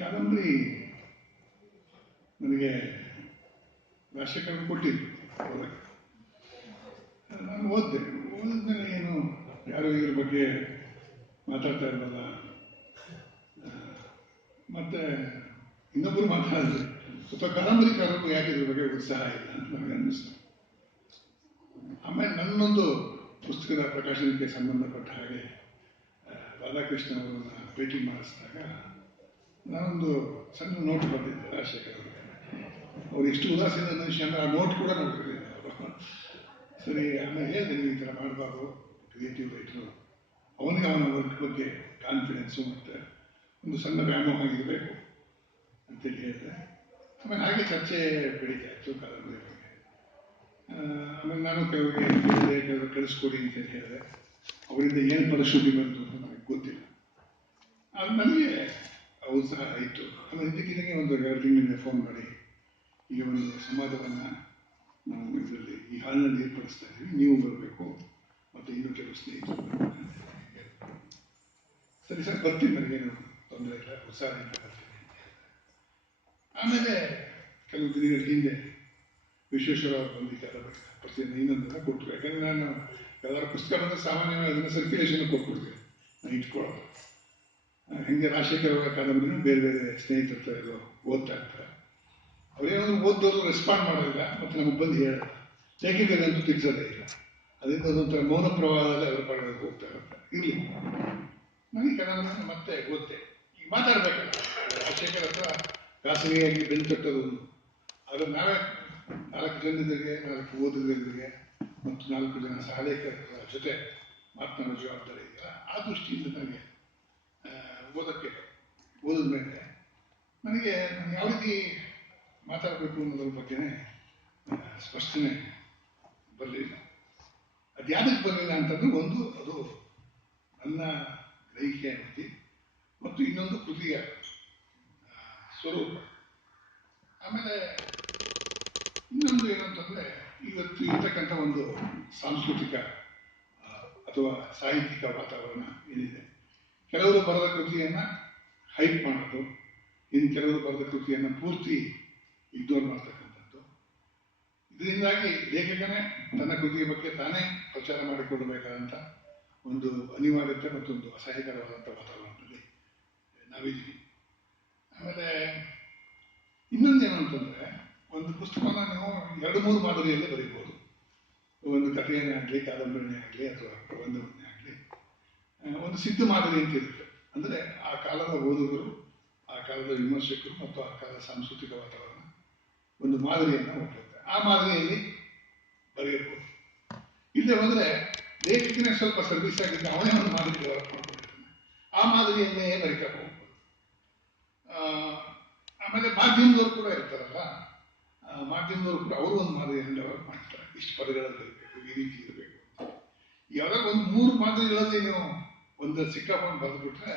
ಕಾದಂಬರಿ ನನಗೆ ರಾಷ್ಟ್ರೀಕರಣ ಕೊಟ್ಟಿದ್ದು ಓದಕ್ಕೆ. ನಾನು ಓದಿದ್ಮೇಲೆ ಏನು ಯಾರು ಇದ್ರ ಬಗ್ಗೆ ಮಾತಾಡ್ತಾ ಇರಲ್ಲ. ಮತ್ತೆ ಇನ್ನೊಬ್ಬರು ಮಾತಾಡಿದ್ರೆ ಸ್ವಲ್ಪ ಕಾದಂಬರಿಕಾರರು ಯಾಕೆ ಇದ್ರ ಬಗ್ಗೆ ಉತ್ಸಾಹ ಇಲ್ಲ ಅಂತ ನನಗೆ ಅನ್ನಿಸ್ತು. ಆಮೇಲೆ ನನ್ನೊಂದು ಪುಸ್ತಕದ ಪ್ರಕಾಶನಕ್ಕೆ ಸಂಬಂಧಪಟ್ಟ ಹಾಗೆ ರಾಧಾಕೃಷ್ಣ ಅವರನ್ನ ಭೇಟಿ ಮಾಡಿಸಿದಾಗ ನಾನೊಂದು ಸಣ್ಣ ನೋಟ್ ಬರೆದಿದ್ದೆ ರಾಜಶೇಖರ್ ಅವರಿಗೆ. ಅವ್ರು ಎಷ್ಟು ಉದಾಸೀನ ಮನುಷ್ಯ ಅಂದ್ರೆ ಆ ನೋಟ್ ಕೂಡ ನೋಡ್ತಿರ್ಲಿಲ್ಲ ಅವರು. ಸರಿ, ಆಮೇಲೆ ಹೇಳಿದೆ, ನೀವು ಈ ಥರ ಮಾಡಬಾರ್ದು, ಕ್ರಿಯೇಟಿವ್ ರೈಟರು, ಅವನಿಗೆ ಅವನ ವರ್ಕ್ ಬಗ್ಗೆ ಕಾನ್ಫಿಡೆನ್ಸು ಮತ್ತು ಒಂದು ಸಣ್ಣ ವ್ಯಾಮೋಹ ಇರಬೇಕು ಅಂತೇಳಿ ಹೇಳಿದೆ. ಆಮೇಲೆ ಹಾಗೆ ಚರ್ಚೆ ಬೆಳೀತಾ ಇತ್ತು ಕಾದಂಬರಿ ಬಗ್ಗೆ. ಆಮೇಲೆ ನಾನು ಕೆಲವರಿಗೆ ಹೇಳಿದೆ, ಕೆಲವರು ಕಳಿಸ್ಕೊಡಿ ಅಂತೇಳಿ ಹೇಳಿದೆ. ಅವರಿಂದ ಏನು ಫಲಶ್ರುತಿ ಬಂತು ಅಂತ ನನಗೆ ಗೊತ್ತಿಲ್ಲ. ಅದು ನನಗೆ ಉತ್ಸಾಹ ಆಯಿತು. ಆಮೇಲೆ ಇದಕ್ಕಿದಂಗೆ ಒಂದು 2 ತಿಂಗಳಿಂದ ಫೋನ್ ಮಾಡಿ, ಈಗ ಒಂದು ಸಂವಾದವನ್ನು ನಾವು ಇದರಲ್ಲಿ ಈ ಹಾಲ್ನಲ್ಲಿ ಏರ್ಪಡಿಸ್ತಾ ಇದ್ದೀವಿ, ನೀವು ಬರಬೇಕು ಮತ್ತು ಇನ್ನೂ ಕೆಲವು ಸ್ನೇಹಿತರು ಬರಬೇಕು ಅಂತ ಹೇಳ್ತಾರೆ. ಸರಿ ಸರ್, ಬರ್ತೀನಿ, ನನಗೇನು ತೊಂದರೆ ಇಲ್ಲ, ಉತ್ಸಾಹದಿಂದ ಬರ್ತೀನಿ. ಆಮೇಲೆ ಕೆಲವು ದಿನಗಳ ಹಿಂದೆ ವಿಶ್ವೇಶ್ವರ ಬಂದಿದ್ದಾರ ಪ್ರತಿಯೊಂದು ಇನ್ನೊಂದನ್ನು ಕೊಟ್ಟರು. ಯಾಕಂದರೆ ನಾನು ಎಲ್ಲರ ಪುಸ್ತಕ ಬಂದರೆ ಸಾಮಾನ್ಯವಾಗಿ ಅದನ್ನು ಸರ್ಕ್ಯುಲೇಷನ್ ಕೊಟ್ಬಿಡ್ತೀನಿ, ನಾನು ಇಟ್ಕೊಳ್ಳೋದು. ಹಿಂಗೆ ರಾಜಶೇಖರ್ ಅವರ ಕಾದಂಬರಿನೂ ಬೇರೆ ಬೇರೆ ಸ್ನೇಹಿತರ ಹತ್ರ ಎಲ್ಲೋ ಓದ್ತಾ ಇರ್ತಾರೆ. ಅವರೇನಾದ್ರು ಓದೋರು ರೆಸ್ಪಾಂಡ್ ಮಾಡೋದಿಲ್ಲ ಮತ್ತು ನಮಗೆ ಬಂದು ಹೇಳೋಲ್ಲ. ಲೇಖಕರಿಗಂತೂ ತಿಳಿಸೋದೇ ಇಲ್ಲ. ಅದರಿಂದ ಅದೊಂಥರ ಮೌನ ಪ್ರವಾಹದಲ್ಲಿ ಅದರ ಪಾಡಿಗೆ ಹೋಗ್ತಾ ಇರುತ್ತೆ. ಇರಲಿ, ನನಗೆ ಕಾದಂಬರಿ ಮತ್ತೆ ಓದ್ತೆ. ಈಗ ಮಾತಾಡ್ಬೇಕಲ್ಲ, ರಾಜಶೇಖರ್ ಹತ್ರ ಖಾಸಗಿಯಾಗಿ ಬೆನ್ನು ತಟ್ಟೋದು. ಆದರೆ ನಾವೇ 4 ಜನರಿಗೆ, 4 ಓದುಗರಿಗೆ ಮತ್ತು 4 ಜನ ಸಹಲೇಖಕರ ಜೊತೆ ಮಾತನಾಡೋ ಜವಾಬ್ದಾರಿ ಇದೆಯಲ್ಲ, ಆ ದೃಷ್ಟಿಯಿಂದ ನನಗೆ ಓದಿದ ಮೇಲೆ ನನಗೆ ನಾನು ಯಾವ ರೀತಿ ಮಾತಾಡಬೇಕು ಅನ್ನೋದ್ರ ಬಗ್ಗೆನೇ ಸ್ಪಷ್ಟನೆ ಬರಲಿಲ್ಲ. ಅದು ಯಾವುದಕ್ಕೆ ಬರಲಿಲ್ಲ ಅಂತಂದ್ರೆ, ಒಂದು ಅದು ನನ್ನ ಗ್ರಹಿಕೆಯ ಮಿತಿ ಮತ್ತು ಇನ್ನೊಂದು ಕೃತಿಯ ಸ್ವರೂಪ. ಆಮೇಲೆ ಇನ್ನೊಂದು ಏನಂತಂದರೆ, ಇವತ್ತು ಇರ್ತಕ್ಕಂಥ ಒಂದು ಸಾಂಸ್ಕೃತಿಕ ಅಥವಾ ಸಾಹಿತ್ಯಿಕ ವಾತಾವರಣ ಏನಿದೆ, ಕೆಲವರು ಬರೆದ ಕೃತಿಯನ್ನು ಹೈಪ್ ಮಾಡೋದು, ಇನ್ನು ಕೆಲವರು ಬರೆದ ಕೃತಿಯನ್ನು ಪೂರ್ತಿ ಇಗ್ನೋರ್ ಮಾಡ್ತಕ್ಕಂಥದ್ದು. ಇದರಿಂದಾಗಿ ಲೇಖಕನೇ ತನ್ನ ಕೃತಿಯ ಬಗ್ಗೆ ತಾನೇ ಪ್ರಚಾರ ಮಾಡಿಕೊಳ್ಳಬೇಕಾದಂಥ ಒಂದು ಅನಿವಾರ್ಯತೆ ಮತ್ತೊಂದು ಅಸಹ್ಯಕರವಾದಂಥ ವಾತಾವರಣದಲ್ಲಿ ನಾವಿದ್ದೀವಿ. ಆಮೇಲೆ ಇನ್ನೊಂದೇನು ಅಂತಂದರೆ, ಒಂದು ಪುಸ್ತಕವನ್ನು ನೀವು 2-3 ಮಾದರಿಯಲ್ಲೇ ಬರೀಬೋದು. ಒಂದು ಕಥೆಯನ್ನೇ ಆಗಲಿ, ಕಾದಂಬರಿನೇ ಆಗಲಿ, ಅಥವಾ ಪ್ರಬಂಧವನ್ನೇ ಆಗಲಿ. ಒಂದು ಸಿದ್ಧ ಮಾದರಿ ಅಂತ ಇರುತ್ತೆ. ಅಂದರೆ ಆ ಕಾಲದ ಓದುಗರು, ಆ ಕಾಲದ ವಿಮರ್ಶಕರು ಮತ್ತು ಆ ಕಾಲದ ಸಾಂಸ್ಕೃತಿಕ ವಾತಾವರಣ ಒಂದು ಮಾದರಿಯನ್ನು ಹೊಂದಿರುತ್ತೆ. ಆ ಮಾದರಿಯಲ್ಲಿ ಬರೆಯಬಹುದು. ಇಲ್ಲೇ ಹೋದರೆ ಲೇಖಕನೇ ಸ್ವಲ್ಪ ಸರ್ವಿಸ್ ಆಗಿದ್ದ ಅವನೇ ಒಂದು ಮಾದರಿ ಡೆವಲಪ್ ಮಾಡ್ಕೊಂಡಿರ್ತಾನೆ, ಆ ಮಾದರಿಯನ್ನೇ ಬರೀತಾ ಹೋಗ್ಬೋದು. ಆಮೇಲೆ ಮಾಧ್ಯಮದವರು ಕೂಡ ಇರ್ತಾರಲ್ಲ, ಮಾಧ್ಯಮದವರು ಕೂಡ ಅವರು ಒಂದು ಮಾದರಿಯನ್ನು ಡೆವಲಪ್ ಮಾಡ್ತಾರೆ. ಇಷ್ಟು ಪದಗಳಲ್ಲಿ ಇರಬೇಕು, ಈ ರೀತಿ ಇರಬೇಕು ಅಂತ. ಯಾವ್ದಾದ್ರು ಒಂದು 3 ಮಾದರಿಗಳಲ್ಲಿ ನೀವು ಒಂದು ಸಿಕ್ಕಾಕೊಂಡು ಬರೆದುಬಿಟ್ರೆ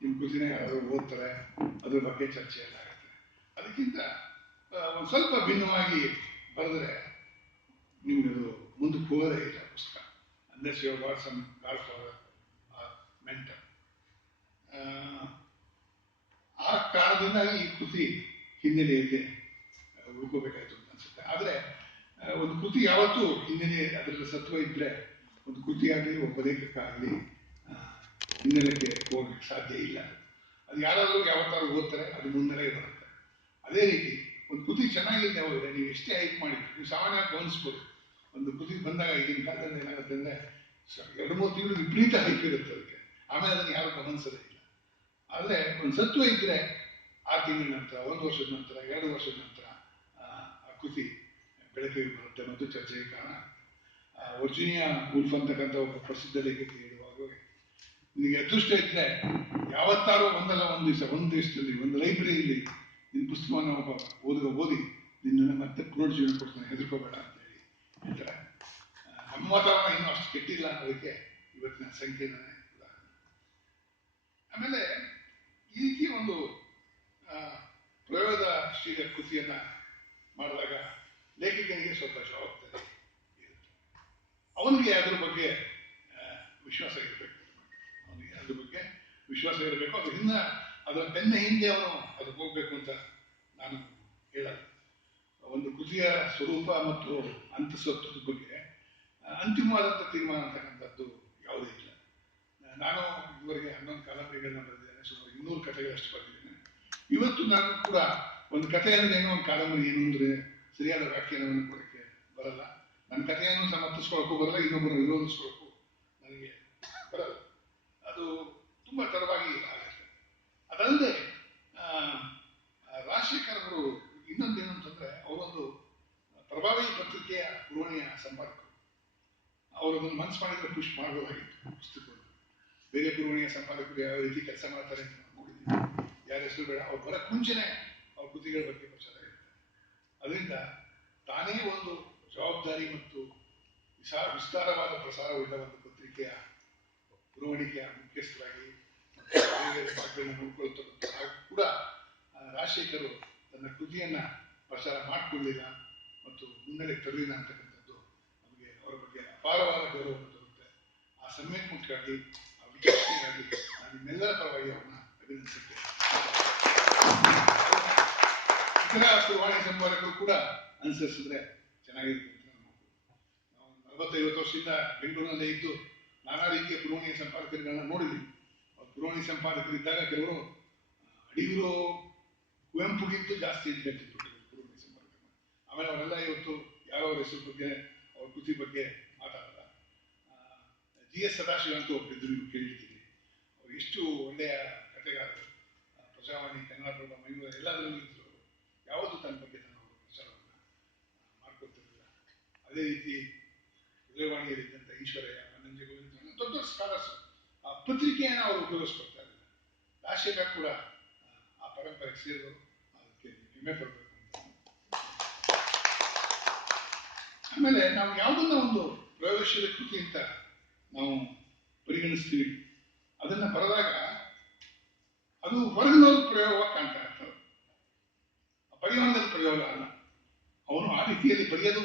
ನಿಮ್ಮ ಕೃತಿನೇ ಯಾರಾದರೂ ಓದ್ತಾರೆ, ಅದ್ರ ಬಗ್ಗೆ ಚರ್ಚೆ ಎಲ್ಲ ಆಗುತ್ತೆ. ಅದಕ್ಕಿಂತ ಒಂದು ಸ್ವಲ್ಪ ಭಿನ್ನವಾಗಿ ಬರೆದ್ರೆ ನಿಮ್ಗೆ ಅದು ಮುಂದಕ್ಕೆ ಹೋಗೋದೇ ಇಲ್ಲ ಪುಸ್ತಕ, unless you have got some godfather or mentor. ಆ ಕಾರಣದಿಂದ ಈ ಕೃತಿ ಹಿನ್ನೆಲೆಯಲ್ಲಿ ಉಳ್ಕೋಬೇಕಾಯ್ತು ಅಂತ ಅನ್ಸುತ್ತೆ. ಆದರೆ ಒಂದು ಕೃತಿ ಯಾವತ್ತೂ ಹಿನ್ನೆಲೆ ಅದರಲ್ಲಿ ಸತ್ವ ಇದ್ದರೆ ಒಂದು ಕೃತಿ ಆಗಲಿ, ಒಬ್ಬ ಲೇಖಕ ಆಗಲಿ ಹಿನ್ನೆಲೆಗೆ ಹೋಗ್ಲಿಕ್ಕೆ ಸಾಧ್ಯ ಇಲ್ಲ. ಅದು ಯಾರಾದರೂ ಯಾವತ್ತಾರು ಓದ್ತಾರೆ, ಅದು ಮುನ್ನೆಲೆಗೆ ಬರುತ್ತೆ. ಅದೇ ರೀತಿ ಒಂದು ಕೃತಿ ಚೆನ್ನಾಗಿದೆ ಹೋದರೆ ನೀವು ಎಷ್ಟೇ ಹೈಪ್ ಮಾಡಿದ್ರು, ನೀವು ಸಾಮಾನ್ಯವಾಗಿ ಗಮನಿಸ್ಬೋದು. ಒಂದು ಕೃತಿ ಬಂದಾಗ ಈಗಿನ ಕಾಲದಲ್ಲಿ ಏನಾಗುತ್ತೆ ಅಂದರೆ 2-3 ತಿಂಗಳು ವಿಪರೀತ ಹೈಪ್ ಇರುತ್ತೆ ಅದಕ್ಕೆ, ಆಮೇಲೆ ಅದನ್ನು ಯಾರು ಗಮನಿಸೋದೇ ಇಲ್ಲ. ಆದರೆ ಒಂದು ಸತ್ವ ಇದ್ದರೆ 6 ತಿಂಗಳ ನಂತರ, 1 ವರ್ಷದ ನಂತರ, 2 ವರ್ಷದ ನಂತರ ಆ ಕೃತಿ ಬೆಳಕಿಗೆ ಬರುತ್ತೆ ಮತ್ತು ಚರ್ಚೆಗೆ ಕಾರಣ ಆಗುತ್ತೆ. ವರ್ಜಿನಿಯಾ ವುಲ್ಫ್ ಅಂತಕ್ಕಂಥ ಒಬ್ಬ ಪ್ರಸಿದ್ಧ ಲೇಖಕಿ ಹೇಳುವಾಗ, ನಿನಗೆ ಅದೃಷ್ಟ ಇದ್ದರೆ ಯಾವತ್ತಾರು ಒಂದಲ್ಲ ಒಂದು ದಿವಸದಲ್ಲಿ ಒಂದು ಲೈಬ್ರರಿಯಲ್ಲಿ ನಿನ್ನ ಪುಸ್ತಕವನ್ನು ಒಬ್ಬ ಓದುಗ ಓದಿ ನಿನ್ನನ್ನು ಮತ್ತೆ ಪುನರ್ಜೀವನ ಕೊಡ್ತಾನೆ, ಹೆದರ್ಕೋಬೇಡ ಅಂತ ಹೇಳಿ ಹೇಳ್ತಾರೆ. ನಮ್ಮ ವಾತಾವರಣ ಇನ್ನೂ ಅಷ್ಟು ಕೆಟ್ಟಿಲ್ಲ ಅನ್ನೋದಕ್ಕೆ ಇವತ್ತಿನ ಸಂಖ್ಯೆನೇ ಉದಾಹರಣೆ. ಆಮೇಲೆ ಈ ರೀತಿಯ ಒಂದು ಪ್ರಯೋಗಶೀಲ ಕೃತಿಯನ್ನು ಮಾಡಿದಾಗ ಲೇಖಕನಿಗೆ ಸ್ವಲ್ಪ ಜವಾಬ್ದಾರಿ ಇರುತ್ತೆ. ಅವನಿಗೆ ಅದ್ರ ಬಗ್ಗೆ ವಿಶ್ವಾಸ ಇರಬೇಕು. ಅವನಿಗೆ ಅದ್ರ ಬಗ್ಗೆ ವಿಶ್ವಾಸ ಇರಬೇಕು. ಅದರಿಂದ ಅದರ ಬೆನ್ನ ಹಿಂದೆ ಅವನು ಅದು ಹೋಗ್ಬೇಕು ಅಂತ ನಾನು ಹೇಳಲ್ಲ. ಒಂದು ಕೃತಿಯ ಸ್ವರೂಪ ಮತ್ತು ಅಂತಸತ್ವದ ಬಗ್ಗೆ ಅಂತಿಮವಾದಂಥ ತೀರ್ಮಾನ ಅಂತಕ್ಕಂಥದ್ದು ಯಾವುದೇ ಇಲ್ಲ. ನಾನು ಇದುವರೆಗೆ 11 ಕಾದಂಬರಿಗಳನ್ನ ಬರೆದಿದ್ದೇನೆ, ಸುಮಾರು 200 ಕಥೆಗಳಷ್ಟು ಬರೆದಿದ್ದೇನೆ. ಇವತ್ತು ನಾನು ಕೂಡ ಒಂದು ಕಥೆ ಅಂದ್ರೆ ಏನೋ, ಒಂದು ಕಾದಂಬರಿ ಏನು ಅಂದ್ರೆ ಸರಿಯಾದ ವ್ಯಾಖ್ಯಾನವನ್ನು ಕೊಡೋಕ್ಕೆ ಬರಲ್ಲ. ನನ್ನ ಕಥೆಯನ್ನು ಸಮರ್ಥಿಸ್ಕೊಳ್ಳೋಕ್ಕೂ ಬರಲ್ಲ, ಇನ್ನೊಬ್ಬರು ವಿರೋಧಿಸ್ಕೊಳ್ಳೋಕ್ಕೂ ನನಗೆ ಬರಲ್ಲ. ಅದು ತುಂಬಾ ತಡವಾಗಿ ಆಗುತ್ತೆ. ಅದಲ್ಲದೆ ರಾಜಶೇಖರ್ ಅವರು ಇನ್ನೊಂದೇನು ಅಂತಂದ್ರೆ, ಅವರೊಂದು ಪ್ರಭಾವಿ ಪತ್ರಿಕೆಯ ಪುರವಣಿಯ ಸಂಪಾದಕರು. ಅವರದನ್ನು ಮನಸ್ಸು ಮಾಡಿದ್ರೆ ಪುಷ್ ಮಾಡಬಹುದಾಗಿತ್ತು ಪುಸ್ತಕವನ್ನು. ಬೇರೆ ಪುರವಣಿಯ ಸಂಪಾದಕರು ಯಾವ ರೀತಿ ಕೆಲಸ ಮಾಡ್ತಾರೆ ಅಂತ ನೋಡಿದ್ದೀವಿ. ಯಾರ ಹೆಸರು ಬೇಡ, ಅವ್ರು ಬರಕ್ಕೆ ಮುಂಚೆನೆ ಅವ್ರ ಕೃತಿಗಳ ಬಗ್ಗೆ ಪ್ರಚಾರ ಇರುತ್ತೆ. ಅದರಿಂದ ತಾನೇ ಒಂದು ಜವಾಬ್ದಾರಿ ಮತ್ತು ವಿಸ್ತಾರವಾದ ಪ್ರಸಾರವುಳ್ಳ ಒಂದು ಪತ್ರಿಕೆಯ ಪುರವಣಿಕೆಯ ಮುಖ್ಯಸ್ಥರಾಗಿ ನೋಡ್ಕೊಳ್ತಕ್ಕಂಥ ಕೂಡ ರಾಜಶೇಖರ್ ತನ್ನ ಕೃತಿಯನ್ನ ಪ್ರಚಾರ ಮಾಡಿಕೊಳ್ಳಿಲ್ಲ ಮತ್ತು ಮುನ್ನಡೆ ತರಲಿಲ್ಲ ಅಂತಕ್ಕಂಥದ್ದು ನಮಗೆ ಅವರ ಬಗ್ಗೆ ಅಪಾರವಾದ ಗೌರವವನ್ನು ತರುತ್ತೆ. ಆ ಸಂವೇದನೆಗಾಗಿ, ಆ ವಿಚಾರಣೆಗಾಗಿ ನಾನು ನಿಮ್ಮೆಲ್ಲರ ಪರವಾಗಿ ಅವರನ್ನ ಅಭಿನಂದಿಸುತ್ತೇನೆ. ಇತರ ಪುರವಣಿ ಸಂಪಾದಕರು ಕೂಡ ಅನುಸರಿಸಿದ್ರೆ ಚೆನ್ನಾಗಿರುತ್ತೆ ಅಂತ ನಾವು 40-50 ವರ್ಷದಿಂದ ಬೆಂಗಳೂರಿನಲ್ಲೇ ಇದ್ದು ನಾನಾ ರೀತಿಯ ಪುರವಣಿಯ ಸಂಪಾದಕರುಗಳನ್ನ ನೋಡಿದ್ವಿ. ಪುರವಣಿ ಸಂಪಾದಕರಿದ್ದಾಗ ಕೆಲವರು ಅಡಿಗರು ಕುವೆಂಪುಗಿಂತೂ ಜಾಸ್ತಿ ಅಂತ ಹೇಳ್ತಿದ್ರು ಪುರವಣಿ ಸಂಪಾದಕರು. ಆಮೇಲೆ ಅವರೆಲ್ಲ ಇವತ್ತು ಯಾರೋ ಹೆಸರು ಬಗ್ಗೆ, ಅವ್ರ ಕೃತಿ ಬಗ್ಗೆ ಮಾತಾಡಲ್ಲ. GS ಸದಾಶಿವ ಅಂತೂ ಒಬ್ಬರಿದ್ರು, ನೀವು ಕೇಳಿರ್ತೀರಿ. ಅವ್ರು ಎಷ್ಟು ಒಳ್ಳೆಯ ಕಥೆಗಾರರು. ಪ್ರಜಾವಾಣಿ, ಕನ್ನಡಪ್ರಭ, ಮೈಸೂರು ಎಲ್ಲದರಲ್ಲೂ ಇದ್ರು. ಯಾವುದು ತನ್ನ ಬಗ್ಗೆ ತನ್ನ ಪ್ರಚಾರವನ್ನು ಮಾಡ್ಕೊಳ್ತಿರಲಿಲ್ಲ. ಅದೇ ರೀತಿ ಉದಯವಾಣಿಯಲ್ಲಿದ್ದಂಥ ಈಶ್ವರಯ್ಯ, ನಂಜೇಗೌಡ ದೊಡ್ಡ ದೊಡ್ಡ ಸ್ಕಾಲರ್ಸ್ ಆ ಪತ್ರಿಕೆಯನ್ನು ಅವರು ಉಪಯೋಗಿಸ್ಕೊಳ್ತಾ ಇರಲಿಲ್ಲ. ರಾಜಶೇಖರ್ ಕೂಡ ಆ ಪರಂಪರೆಗೆ ಸೇರಿದ್ರು. ಅದಕ್ಕೆ ಹೆಮ್ಮೆ ಪಡಬೇಕು ಅಂತ. ಆಮೇಲೆ ನಾವು ಯಾವುದನ್ನ ಒಂದು ಪ್ರಯೋಗಶೀಲ ಕೃತಿ ಅಂತ ನಾವು ಪರಿಗಣಿಸ್ತೀವಿ, ಅದನ್ನ ಬರೆದಾಗ ಅದು ಹೊರಗಿನವ್ರ ಪ್ರಯೋಗವಾಗಿ ಕಾಣ್ತಾ ಇರ್ತದೆ, ಪರಿಮಾಣದಲ್ಲಿ ಪ್ರಯೋಗ ಅಲ್ಲ. ಅವನು ಆ ರೀತಿಯಲ್ಲಿ ಬರೆಯೋದು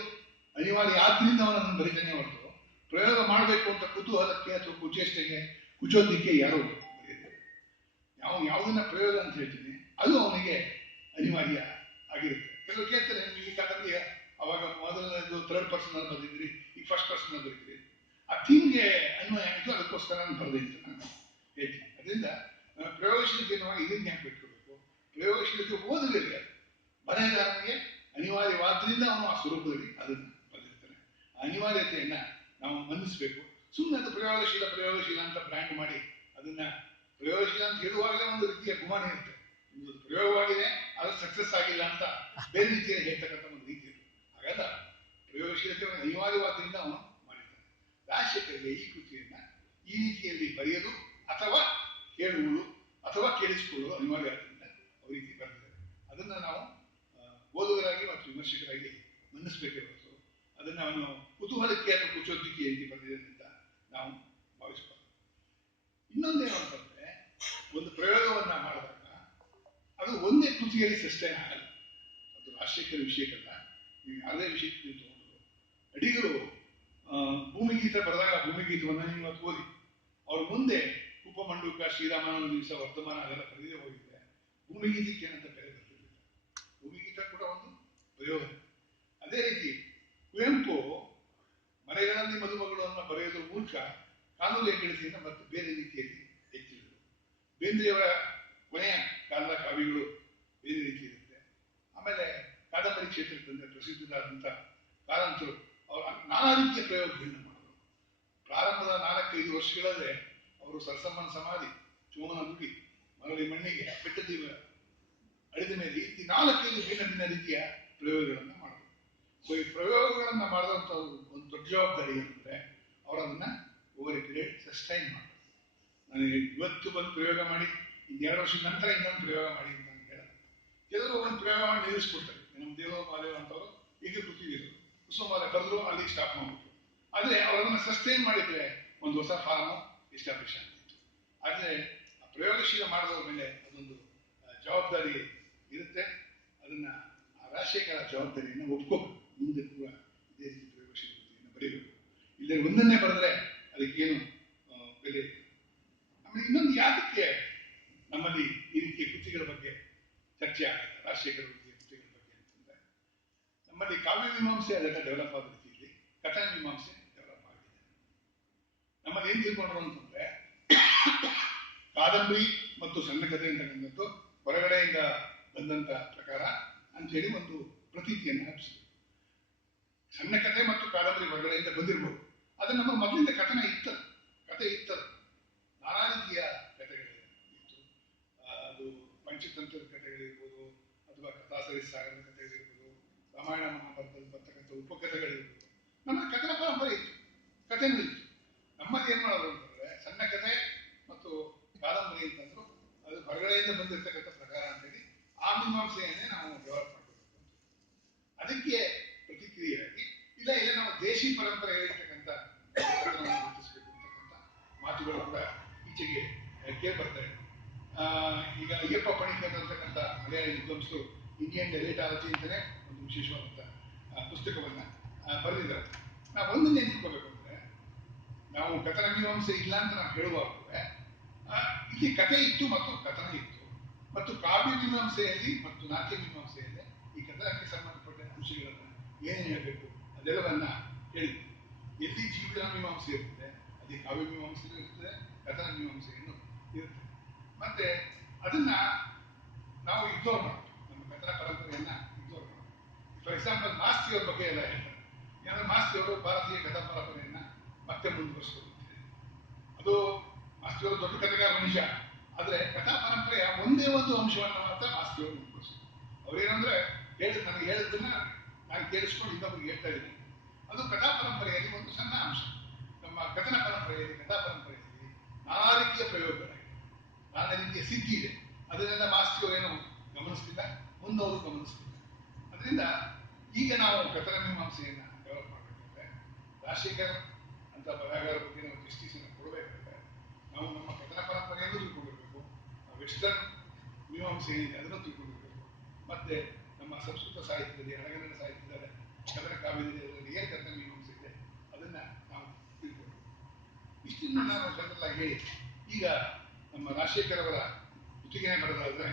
ಅನಿವಾರ್ಯ ಆದ್ರಿಂದ ಅವನನ್ನು ಬರೀತಾನೆ ಹೊರತು ಪ್ರಯೋಗ ಮಾಡಬೇಕು ಅಂತ ಕುತೂಹಲಕ್ಕೆ ಅಥವಾ ಕುಚೇಷ್ಟೆಗೆ, ಕುಚೋದ್ಯಕ್ಕೆ ಯಾರೋ ಬರೆಯೋದಿಲ್ಲ. ಯಾವುದನ್ನ ಪ್ರಯೋಗ ಅಂತ ಹೇಳ್ತೀನಿ ಅದು ಅವನಿಗೆ ಅನಿವಾರ್ಯ ಆಗಿರುತ್ತೆ. ಕೆಲವು ಕೇಳ್ತಾರೆ, ನಿಮಗೆ ಕಾದಂಬರಿಯ ಅವಾಗ ಮೊದಲನೇದು 3rd ಪರ್ಸನ್ ಅಲ್ಲಿ ಬರೆದಿದ್ರಿ, ಈಗ 1st ಪರ್ಸನ್ ಅಲ್ಲಿ ಬರೀತೀರಿ. ಆ ಥೀಮ್ಗೆ ಅನ್ವಯ ಆಯಿತು, ಅದಕ್ಕೋಸ್ಕರ ನಾನು ಬರೆದೆ ಅಂತ ನಾನು ಹೇಳ್ತೀನಿ. ಅದರಿಂದ ಪ್ರಯೋಗಶೀಲತೆ ಇದನ್ನ ಯಾಕೆ ಬಿಟ್ಕೋಬೇಕು? ಪ್ರಯೋಗಶೀಲತೆ ಓದಲಿಲ್ಲ, ಬರೆಹಗಾರನಿಗೆ ಅನಿವಾರ್ಯವಾದ್ರಿಂದ ಅವನು ಆ ಸ್ವರೂಪದಲ್ಲಿ ಅದನ್ನು ಬರೆದಿರ್ತಾನೆ. ಆ ಅನಿವಾರ್ಯತೆಯನ್ನ ನಾವು ಮನ್ನಿಸಬೇಕು. ಸುಮ್ಮನೆ ಅದು ಪ್ರಯೋಗಶೀಲ ಅಂತ ಬ್ರ್ಯಾಂಡ್ ಮಾಡಿ ಅದನ್ನ ಪ್ರಯೋಗಶೀಲ ಅಂತ ಹೇಳುವಾಗಲೇ ಒಂದು ರೀತಿಯ ಗುಮಾನ ಇರುತ್ತೆ. ಇದು ಪ್ರಯೋಗವಾಗಿದೆ, ಅದು ಸಕ್ಸಸ್ ಆಗಿಲ್ಲ ಅಂತ ಬೇರೆ ರೀತಿಯಲ್ಲಿ ಹೇಳ್ತಕ್ಕಂಥ ಒಂದು ರೀತಿ ಇರುತ್ತೆ. ಹಾಗಲ್ಲ, ಪ್ರಯೋಗಶೀಲತೆ ಅನಿವಾರ್ಯವಾದ್ರಿಂದ ಅವನು ಮಾಡಿದ್ದಾನೆ. ರಾಜಶೇಖರ್ಗೆ ಈ ಕೃತಿಯನ್ನ ಈ ರೀತಿಯಲ್ಲಿ ಬರೆಯೋದು ಅಥವಾ ಕೇಳುವುದು ಅಥವಾ ಕೇಳಿಸಿಕೊಳ್ಳುವುದು ಅನಿವಾರ್ಯ ಆದ್ರಿಂದ ಅವ್ರ ರೀತಿ ಬರೆದಿದ್ದಾರೆ. ಅದನ್ನ ನಾವು ಓದುಗರಾಗಿ ಮತ್ತು ವಿಮರ್ಶಕರಾಗಿ ಮನ್ನಿಸಬೇಕೇ ಹೊರತು ಅದನ್ನ ಅವನು ಕುತೂಹಲಕ್ಕೆ ಅಥವಾ ಕುಚೋದ್ಯಕ್ಕೆ ರೀತಿ ಬರೆದಿದ್ದಾನೆ ಅಂತ ನಾವು ಭಾವಿಸಬಾರದು. ಇನ್ನೊಂದೇನು ಅಂತಂದ್ರೆ, ಒಂದು ಪ್ರಯೋಗವನ್ನ ಮಾಡಿದಾಗ ಅದು ಒಂದೇ ಕೃತಿಯಲ್ಲಿ ಸಸ್ಟೈನ್ ಆಗಲ್ಲ. ಅದು ರಾಜಶೇಖರ ವಿಷಯಕ್ಕಲ್ಲ, ನೀವು ಯಾವುದೇ ವಿಷಯಕ್ಕೆ ನೀವು ತಗೊಂಡು ಅಡಿಗರು ಭೂಮಿಗೀತ ಬರೆದಾಗ ಭೂಮಿಗೀತವನ್ನ ನೀವು ಇವತ್ತು ಓದಿ, ಅವ್ರ ಮುಂದೆ ಉಪಮಂಡುಕ, ಶ್ರೀರಾಮನ ದಿವಸ, ವರ್ತಮಾನ ಅದೆಲ್ಲ ಬರೆದೇ ಹೋಗಿದ್ರೆ ಭೂಮಿಗೀತಕ್ಕೆ ಏನಂತ ಬೇರೆ ಬರ್ತಿರಲಿಲ್ಲ. ಭೂಮಿಗೀತ ಕೂಡ ಒಂದು ಪ್ರಯೋಗ. ಅದೇ ರೀತಿ ಕುವೆಂಪು ಮನೆಗಳಲ್ಲಿ ಮದುಮಗಳು ಅನ್ನೋ ಬರೆಯೋದ್ರ ಮೂಲಕ ಕಾನೂನು ಹೆಗ್ಗಳಿಕೆಯಿಂದ ಮತ್ತು ಬೇರೆ ರೀತಿಯಲ್ಲಿ ಹೆಚ್ಚಿದರು. ಬೇಂದ್ರೆಯವರ ಕೊನೆಯ ಕಾಲದ ಕಾವ್ಯಗಳು ಬೇರೆ ರೀತಿ ಇರುತ್ತೆ. ಆಮೇಲೆ ಕಾದಂಬರಿ ಕ್ಷೇತ್ರಕ್ಕೆ ಬಂದರೆ ಪ್ರಸಿದ್ಧರಾದಂಥ ಕಾರಂತರು ಅವರ ನಾನಾ ರೀತಿಯ ಪ್ರಯೋಗಗಳನ್ನ ಮಾಡಿದರು. ಪ್ರಾರಂಭದ 4-5 ವರ್ಷಗಳಲ್ಲೇ ಅವರು ಸರಸಮ್ಮನ ಸಮಾಧಿ, ಚೋಮನ ಗುಡಿ, ಮರಳಿ ಮಣ್ಣಿಗೆ, ಬೆಟ್ಟದೀವ ಅಳಿದ ಮೇಲೆ ಈ 4-5 ಭಿನ್ನ ಭಿನ್ನ ರೀತಿಯ ಪ್ರಯೋಗಗಳನ್ನು ಮಾಡಿದ್ರು. ಸೊ ಈ ಪ್ರಯೋಗಗಳನ್ನ ಮಾಡಿದಂಥ ಒಂದು ದೊಡ್ಡ ಜವಾಬ್ದಾರಿ ಏನಂದ್ರೆ, ಅವರನ್ನ ಓವರ್ ಪೀರಿಯಡ್ ಸಸ್ಟೈನ್ ಮಾಡ್ತಾರೆ. ನನಗೆ ಇವತ್ತು ಬಂದು ಪ್ರಯೋಗ ಮಾಡಿ 2 ವರ್ಷದ ನಂತರ ಇನ್ನೊಂದು ಪ್ರಯೋಗ ಮಾಡಿ ಅಂತ ನಾನು ಹೇಳಲ್ಲ. ಕೆಲವರು ಒಂದು ಪ್ರಯೋಗ ಮಾಡಿ ನಿಲ್ಲಿಸ್ಬಿಡ್ತಾರೆ. ನಮ್ಮ ದೇವ ಮಾದೇವ ಅಂತವರು ಈಗ ಕೂತಿದ್ರು, ಕುಸುಮಾಲ ಬರೆದ್ರು, ಅಲ್ಲಿ ಸ್ಟಾಪ್ ಮಾಡ್ಬಿಟ್ರು. ಆದ್ರೆ ಅವರನ್ನ ಸಸ್ಟೈನ್ ಮಾಡಿದ್ರೆ ಒಂದು ಹೊಸ ಫಾರ್ಮ್ ಎಸ್ಟಾಬ್ಲಿಷ್ ಆಗ್ತಿತ್ತು. ಆದ್ರೆ ಆ ಪ್ರಯೋಗಶೀಲ ಮಾಡೋದ್ರ ಮೇಲೆ ಅದೊಂದು ಜವಾಬ್ದಾರಿ ಇರುತ್ತೆ. ಅದನ್ನ ಆ ರಾಜಶೇಖರ ಜವಾಬ್ದಾರಿಯನ್ನು ಒಪ್ಕೋಬೇಕು. ಮುಂದೆ ಕೂಡ ಇದೇ ರೀತಿ ಪ್ರಯೋಗಶೀಲ ಕೃತಿಯನ್ನು ಬರೀಬೇಕು. ಇಲ್ಲೇ ಒಂದನ್ನೇ ಬರೆದ್ರೆ ಅದಕ್ಕೇನು ಬೆಲೆ. ಆಮೇಲೆ ಇನ್ನೊಂದು ಯಾತಕ್ಕೆ ನಮ್ಮಲ್ಲಿ ಈ ರೀತಿಯ ಕೃತಿಗಳ ಬಗ್ಗೆ ಚರ್ಚೆ ಆಗುತ್ತೆ. ರಾಜಶೇಖರ ಕೃತಿಯ ಕೃತಿಗಳ ಬಗ್ಗೆ ಅಂತಂದ್ರೆ ನಮ್ಮಲ್ಲಿ ಕಾವ್ಯ ಮೀಮಾಂಸೆ ಅದಕ್ಕೆ ಡೆವಲಪ್ ಆದ ರೀತಿಯಲ್ಲಿ ಕಥಾ ಮೀಮಾಂಸೆ ಡೆವಲಪ್ ಆಗಿದೆ. ನಮ್ಮಲ್ಲಿ ಏನ್ ತಿಳ್ಕೊಂಡ್ರು ಅಂತಂದ್ರೆ ಕಾದಂಬರಿ ಮತ್ತು ಸಣ್ಣ ಕಥೆ ಅಂತಕ್ಕಂಥದ್ದು ಹೊರಗಡೆಯಿಂದ ಬಂದಂತ ಪ್ರಕಾರ ಅಂತೇಳಿ ಒಂದು ಪ್ರತೀತಿಯನ್ನು ಹಬ್ಬಿಸಿದ್ರು. ಸಣ್ಣ ಕಥೆ ಮತ್ತು ಕಾದಂಬರಿ ಹೊರಗಡೆಯಿಂದ ಬಂದಿರ್ಬೋದು, ಆದ್ರೆ ನಮ್ಮ ಮೊದಲಿಂದ ಕಥೆ ಇತ್ತದು ನಾನಾ ರೀತಿಯ ಕಥೆಗಳಿತ್ತು. ಅದು ಪಂಚತಂತ್ರದ ಕಥೆಗಳಿರ್ಬೋದು, ಅಥವಾ ಕಥಾಸರಿ ಸಾಗರದ ಕಥೆಗಳಿರ್ಬೋದು, ರಾಮಾಯಣ ಮಹಾಭಾರತದಲ್ಲಿ ಬರ್ತಕ್ಕಂಥ ಉಪಕಥೆಗಳಿರ್ಬೋದು. ನಮ್ಮಲ್ಲಿ ಕಥನ ಪರಂಪರೆ ಇತ್ತು, ಕಥೆನೂ ಇತ್ತು. ನಮ್ಮಲ್ಲಿ ಏನ್ ಮಾಡೋದು ಅಂತಂದ್ರೆ ಸಣ್ಣ ಕಥೆ ಮತ್ತು ಕಾದಂಬರಿ ಅಂತಂದ್ರು ಅದು ಹೊರಗಡೆಯಿಂದ ಬಂದಿರತಕ್ಕಂಥ ಪ್ರಕಾರ ಅಂತೇಳಿ ಆ ಮೀಮಾಂಸೆಯನ್ನೇ ನಾವು ಡೆವಲಪ್ ಮಾಡಬೇಕು. ಅದಕ್ಕೆ ಪ್ರತಿಕ್ರಿಯೆಯಾಗಿ ಇಲ್ಲ ನಾವು ದೇಶಿ ಪರಂಪರೆ ಇರತಕ್ಕಂಥ ಗುರುತಿಸಬೇಕು ಅಂತಕ್ಕಂಥ ಮಾತುಗಳು ಕೂಡ ಈಚೆಗೆ ಕೇಳಿ ಬರ್ತಾ ಇದೆ. ಈಗ ಅಯ್ಯಪ್ಪ ಪಣಿಕರ್ ಅಂತಕ್ಕಂಥ ಮಲಯಾಳಿ ವಿದ್ವಾಂಸರು ಇಂಡಿಯನ್ ಡೆಲೇಟಾಲಜಿ ಅಂತಲೇ ಒಂದು ವಿಶೇಷವಾದಂಥ ಪುಸ್ತಕವನ್ನ ಬರೆದಿದ್ದಾರೆ. ನಾವು ಒಂದನ್ನು ನೆನ್ಪಿಟ್ಕೋಬೇಕು ಅಂದ್ರೆ, ನಾವು ಕಥನ ಮೀಮಾಂಸೆ ಇಲ್ಲ ಅಂತ ನಾವು ಹೇಳುವಾಗ ಇಲ್ಲಿ ಕಥೆ ಇತ್ತು ಮತ್ತು ಕಥನ ಇತ್ತು, ಮತ್ತು ಕಾವ್ಯ ಮೀಮಾಂಸೆಯಲ್ಲಿ ಮತ್ತು ನಾಟ್ಯ ಮೀಮಾಂಸೆಯಲ್ಲಿ ಈ ಕಥನಕ್ಕೆ ಸಂಬಂಧಪಟ್ಟ ಅಂಶಗಳನ್ನು ಏನೇನು ಹೇಳಬೇಕು ಅದೆಲ್ಲವನ್ನ ಹೇಳಿದ್ವಿ. ಎಲ್ಲಿ ಜೀವನ ಮೀಮಾಂಸೆ ಇರ್ತದೆ ಅಲ್ಲಿ ಕಾವ್ಯ ಮೀಮಾಂಸೆನೂ ಇರ್ತದೆ, ಕಥನ ಮೀಮಾಂಸೆಯನ್ನು ಇರುತ್ತೆ. ಮತ್ತೆ ಅದನ್ನ ನಾವು ಇಗ್ನೋರ್ ಮಾಡ್ತೀವಿ, ನಮ್ಮ ಕಥನ ಪರಂಪರೆಯನ್ನ ಇಗ್ನೋರ್ ಮಾಡ್ತೀವಿ. ಫಾರ್ ಎಕ್ಸಾಂಪಲ್ ಮಾಸ್ತಿಯವ್ರ ಬಗ್ಗೆ ಎಲ್ಲ ಹೇಳ್ತಾರೆ. ಯಾಕಂದ್ರೆ ಮಾಸ್ತಿಯವರು ಭಾರತೀಯ ಕಥಾ ಪರಂಪರೆಯನ್ನ ಮತ್ತೆ ಮುಂದುವರಿಸ್ಕೊಳ್ತಾರೆ. ಅದು ಮಾಸ್ತಿಯವರು ದೊಡ್ಡ ಕಥೆಗಾರ ಮನುಷ್ಯ, ಆದ್ರೆ ಕಥಾ ಪರಂಪರೆಯ ಒಂದೇ ಒಂದು ಅಂಶವನ್ನ ಮಾತ್ರ ಮಾಸ್ತಿಯವರು ಮುಂದುವರಿಸ್ತಾರೆ. ಅವ್ರೇನಂದ್ರೆ ನನಗೆ ಹೇಳಿದ್ದನ್ನ ನಾನು ಕೇಳಿಸ್ಕೊಂಡು ಇನ್ನೊಬ್ರಿಗೆ ಹೇಳ್ತಾ ಇದ್ದೀನಿ. ಅದು ಕಥಾ ಪರಂಪರೆಯಲ್ಲಿ ಒಂದು ಸಣ್ಣ ಅಂಶ. ನಮ್ಮ ಕಥನ ಪರಂಪರೆಯಲ್ಲಿ, ಕಥಾ ಪರಂಪರೆಯಲ್ಲಿ ನಾನಾ ರೀತಿಯ ಪ್ರಯೋಗಗಳಿವೆ, ನಾನಾ ರೀತಿಯ ಸಿದ್ಧಿ ಇದೆ. ಅದನ್ನೆಲ್ಲ ಮಾಸ್ತಿಯವರು ಏನು ಗಮನಿಸ್ತಿಲ್ಲ, ಮುಂದವರು ಗಮನಿಸ್ತಿಲ್ಲ. ಅದರಿಂದ ಈಗ ನಾವು ಕಥನ ಮೀಮಾಂಸೆಯನ್ನ ಡೆವಲಪ್ ಮಾಡಬೇಕಂದ್ರೆ ರಾಜಶೇಖರ್ ಅಂತ ಬರಹಗಾರ ಬಗ್ಗೆ ನಾವು ಜಸ್ಟಿಸನ್ನು ಕೊಡಬೇಕಾದ್ರೆ ನಾವು ನಮ್ಮ ಕಥನ ಪರಂಪರೆಯನ್ನು ತಿಳ್ಕೊಂಡಿರ್ಬೇಕು, ವೆಸ್ಟರ್ನ್ ಮೀಮಾಂಸೆ ಏನಿದೆ ಅದನ್ನು ತಿಳ್ಕೊಂಡಿರ್ಬೇಕು, ಮತ್ತೆ ನಮ್ಮ ಸಂಸ್ಕೃತ ಸಾಹಿತ್ಯದಲ್ಲಿ, ಹಳಗನ್ನಡ ಸಾಹಿತ್ಯದಲ್ಲಿ, ಕನ್ನಡ ಕಾವ್ಯದಲ್ಲಿ ಅದರಲ್ಲಿ ಏನು ಕಥನ ಮೀಮಾಂಸೆ ಇದೆ ಅದನ್ನ ನಾವು ತಿಳ್ಕೊಳ್ಬೇಕು. ಇಷ್ಟನ್ನು ನಾನು ಜನರಲ್ ಆಗಿ ಹೇಳಿ, ಈಗ ನಮ್ಮ ರಾಜಶೇಖರ್ ಅವರ ಕೃತಿಗೆ ಬರೋದಾದ್ರೆ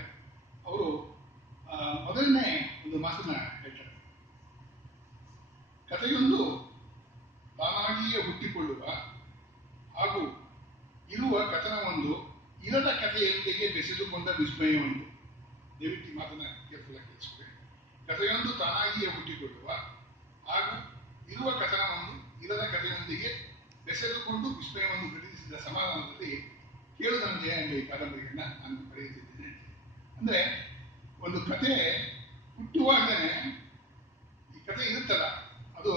ಅವರು ಮೊದಲನೇ ಒಂದು ಮಾತನ್ನ ಹೇಳ್ತಾರೆ. ಕಥೆಯೊಂದು ತಾನಾಗಿಯೇ ಹುಟ್ಟಿಕೊಳ್ಳುವ ಹಾಗೂ ಇರುವ ಕಥನವೊಂದು ಇರದ ಕಥೆಯೊಂದಿಗೆ ಬೆಸೆದುಕೊಂಡ ವಿಸ್ಮಯವೊಂದು. ದಯವಿಟ್ಟು ಮಾತನ್ನ ಕೇರ್ಫುಲ್ ಆಗಿ ಕೇಳಿಸ್ಕೊಳ್ಳಿ. ಕಥೆಯೊಂದು ತಾನಾಗಿಯೇ ಹುಟ್ಟಿಕೊಳ್ಳುವ ಹಾಗೂ ಇರುವ ಕಥನವೊಂದು ಇರದ ಕಥೆಯೊಂದಿಗೆ ಬೆಸೆದುಕೊಂಡು ವಿಸ್ಮಯವನ್ನು ಘಟಿಸಿದ ಸಮಾಧಾನದಲ್ಲಿ ಕೇಳುದಂತೆ ಎಂಬ ಈ ಕಾದಂಬರಿಯನ್ನ ನಾನು ಬರೆಯುತ್ತಿದ್ದೇನೆ. ಅಂದ್ರೆ ಒಂದು ಕಥೆ ಹುಟ್ಟುವಾಗಲೇ ಈ ಕಥೆ ಇರುತ್ತಲ್ಲ, ಅದು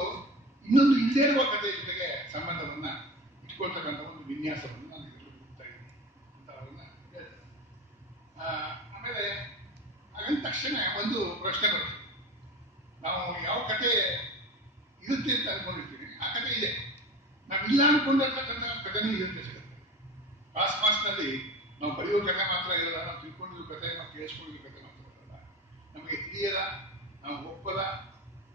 ಇನ್ನೊಂದು ಇಲ್ಲದೇ ಇರುವ ಕಥೆಯ ಜೊತೆಗೆ ಸಂಬಂಧವನ್ನ ಇಟ್ಕೊಳ್ತಕ್ಕಂಥ ಒಂದು ವಿನ್ಯಾಸವನ್ನು ನಾನು ಹುಡುಕ್ತಾ ಇದ್ದೀನಿ ಅಂತ ಅವರನ್ನ ಹೇಳ್ತಾರೆ. ಆಮೇಲೆ ಹಾಗಂದ ತಕ್ಷಣ ಒಂದು ಪ್ರಶ್ನೆ ಬರುತ್ತೆ. ನಾವು ಯಾವ ಕತೆ ಇರುತ್ತೆ ಅಂತ ಅನ್ಕೊಂಡಿರ್ತೀವಿ, ಆ ಕತೆ ಇದೆ. ನಾವು ಇಲ್ಲ ಅನ್ಕೊಂಡಿರ್ತಕ್ಕಂಥ ಕಥೆನೂ ಇರುತ್ತೆ ಸಿಗುತ್ತೆ. ಆಸ್ಪಾಸ್ನಲ್ಲಿ ನಾವು ಬರೆಯುವ ಕಥೆ ಮಾತ್ರ ಇರಲ್ಲ, ನಾವು ತಿಳ್ಕೊಂಡಿರೋ ಕಥೆ, ನಾವು ಕೇಳಿಸ್ಕೊಂಡಿರೋ ಕಥೆ ಮಾತ್ರ ಇರಲ್ಲ. ನಮಗೆ ತಿಳಿಯದ, ನಾವು ಒಪ್ಪದ,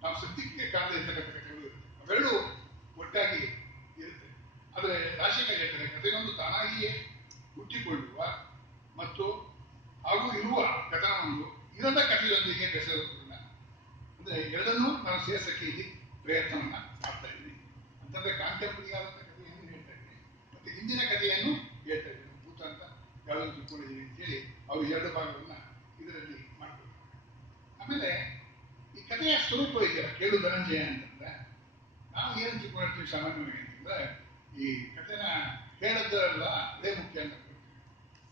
ನಾವು ಸದ್ಯಕ್ಕೆ ಕಾಣದೇ ಇರ್ತಕ್ಕಂಥ ಕಥೆಗಳು ಇರುತ್ತೆ. ಅವೆರಡು ಒಟ್ಟಾಗಿ ಇರುತ್ತೆ. ಆದರೆ ರಾಜಶೇಖರ್ ಹೇಳ್ತಾರೆ, ಕಥೆಯೊಂದು ತಾನಾಗಿಯೇ ಹುಟ್ಟಿಕೊಳ್ಳುವ ಮತ್ತು ಹಾಗೂ ಇರುವ ಕಥನವೊಂದು ಇರದ ಕಥೆಯೊಂದಿಗೆ ಬೆಸೆದುಕೊಂಡ. ಅಂದ್ರೆ ಎರಡನ್ನೂ ನಾನು ಸೇರ್ಸಕ್ಕೆ ಇಲ್ಲಿ ಪ್ರಯತ್ನವನ್ನ ಮಾಡ್ತಾ ಇದ್ದೀನಿ. ಅಂತಂದ್ರೆ ಕಾಂಟೆಂಪರರಿ ಆದಂಥ ಕಥೆಯನ್ನು ಹೇಳ್ತಾ ಇದ್ದೀನಿ, ಮತ್ತೆ ಹಿಂದಿನ ಕಥೆಯನ್ನು ಹೇಳ್ತಾ ಇದ್ದೀನಿ. ಭೂತ ಅಂತ ಯಾವ್ದನ್ನು ತಿಳ್ಕೊಂಡಿದ್ದೀವಿ ಅಂತೇಳಿ ಅವರು ಎರಡು ಭಾಗವನ್ನ ಇದರಲ್ಲಿ ಮಾಡ್ತಾರೆ. ಆಮೇಲೆ ಈ ಕಥೆಯ ಸ್ವರೂಪ ಇದೆಯಲ್ಲ, ಕೇಳು ಧನಂಜಯ ಅಂತಂದ್ರೆ ನಾವು ಏನು ತಿಳ್ಕೊಂಡಿರ್ತೀವಿ ಸಾಮಾನ್ಯವಾಗಿ ಅಂತಂದ್ರೆ ಈ ಕಥೆನ ಕೇಳೋದಲ್ಲ ಅದೇ ಮುಖ್ಯ ಅಂತ.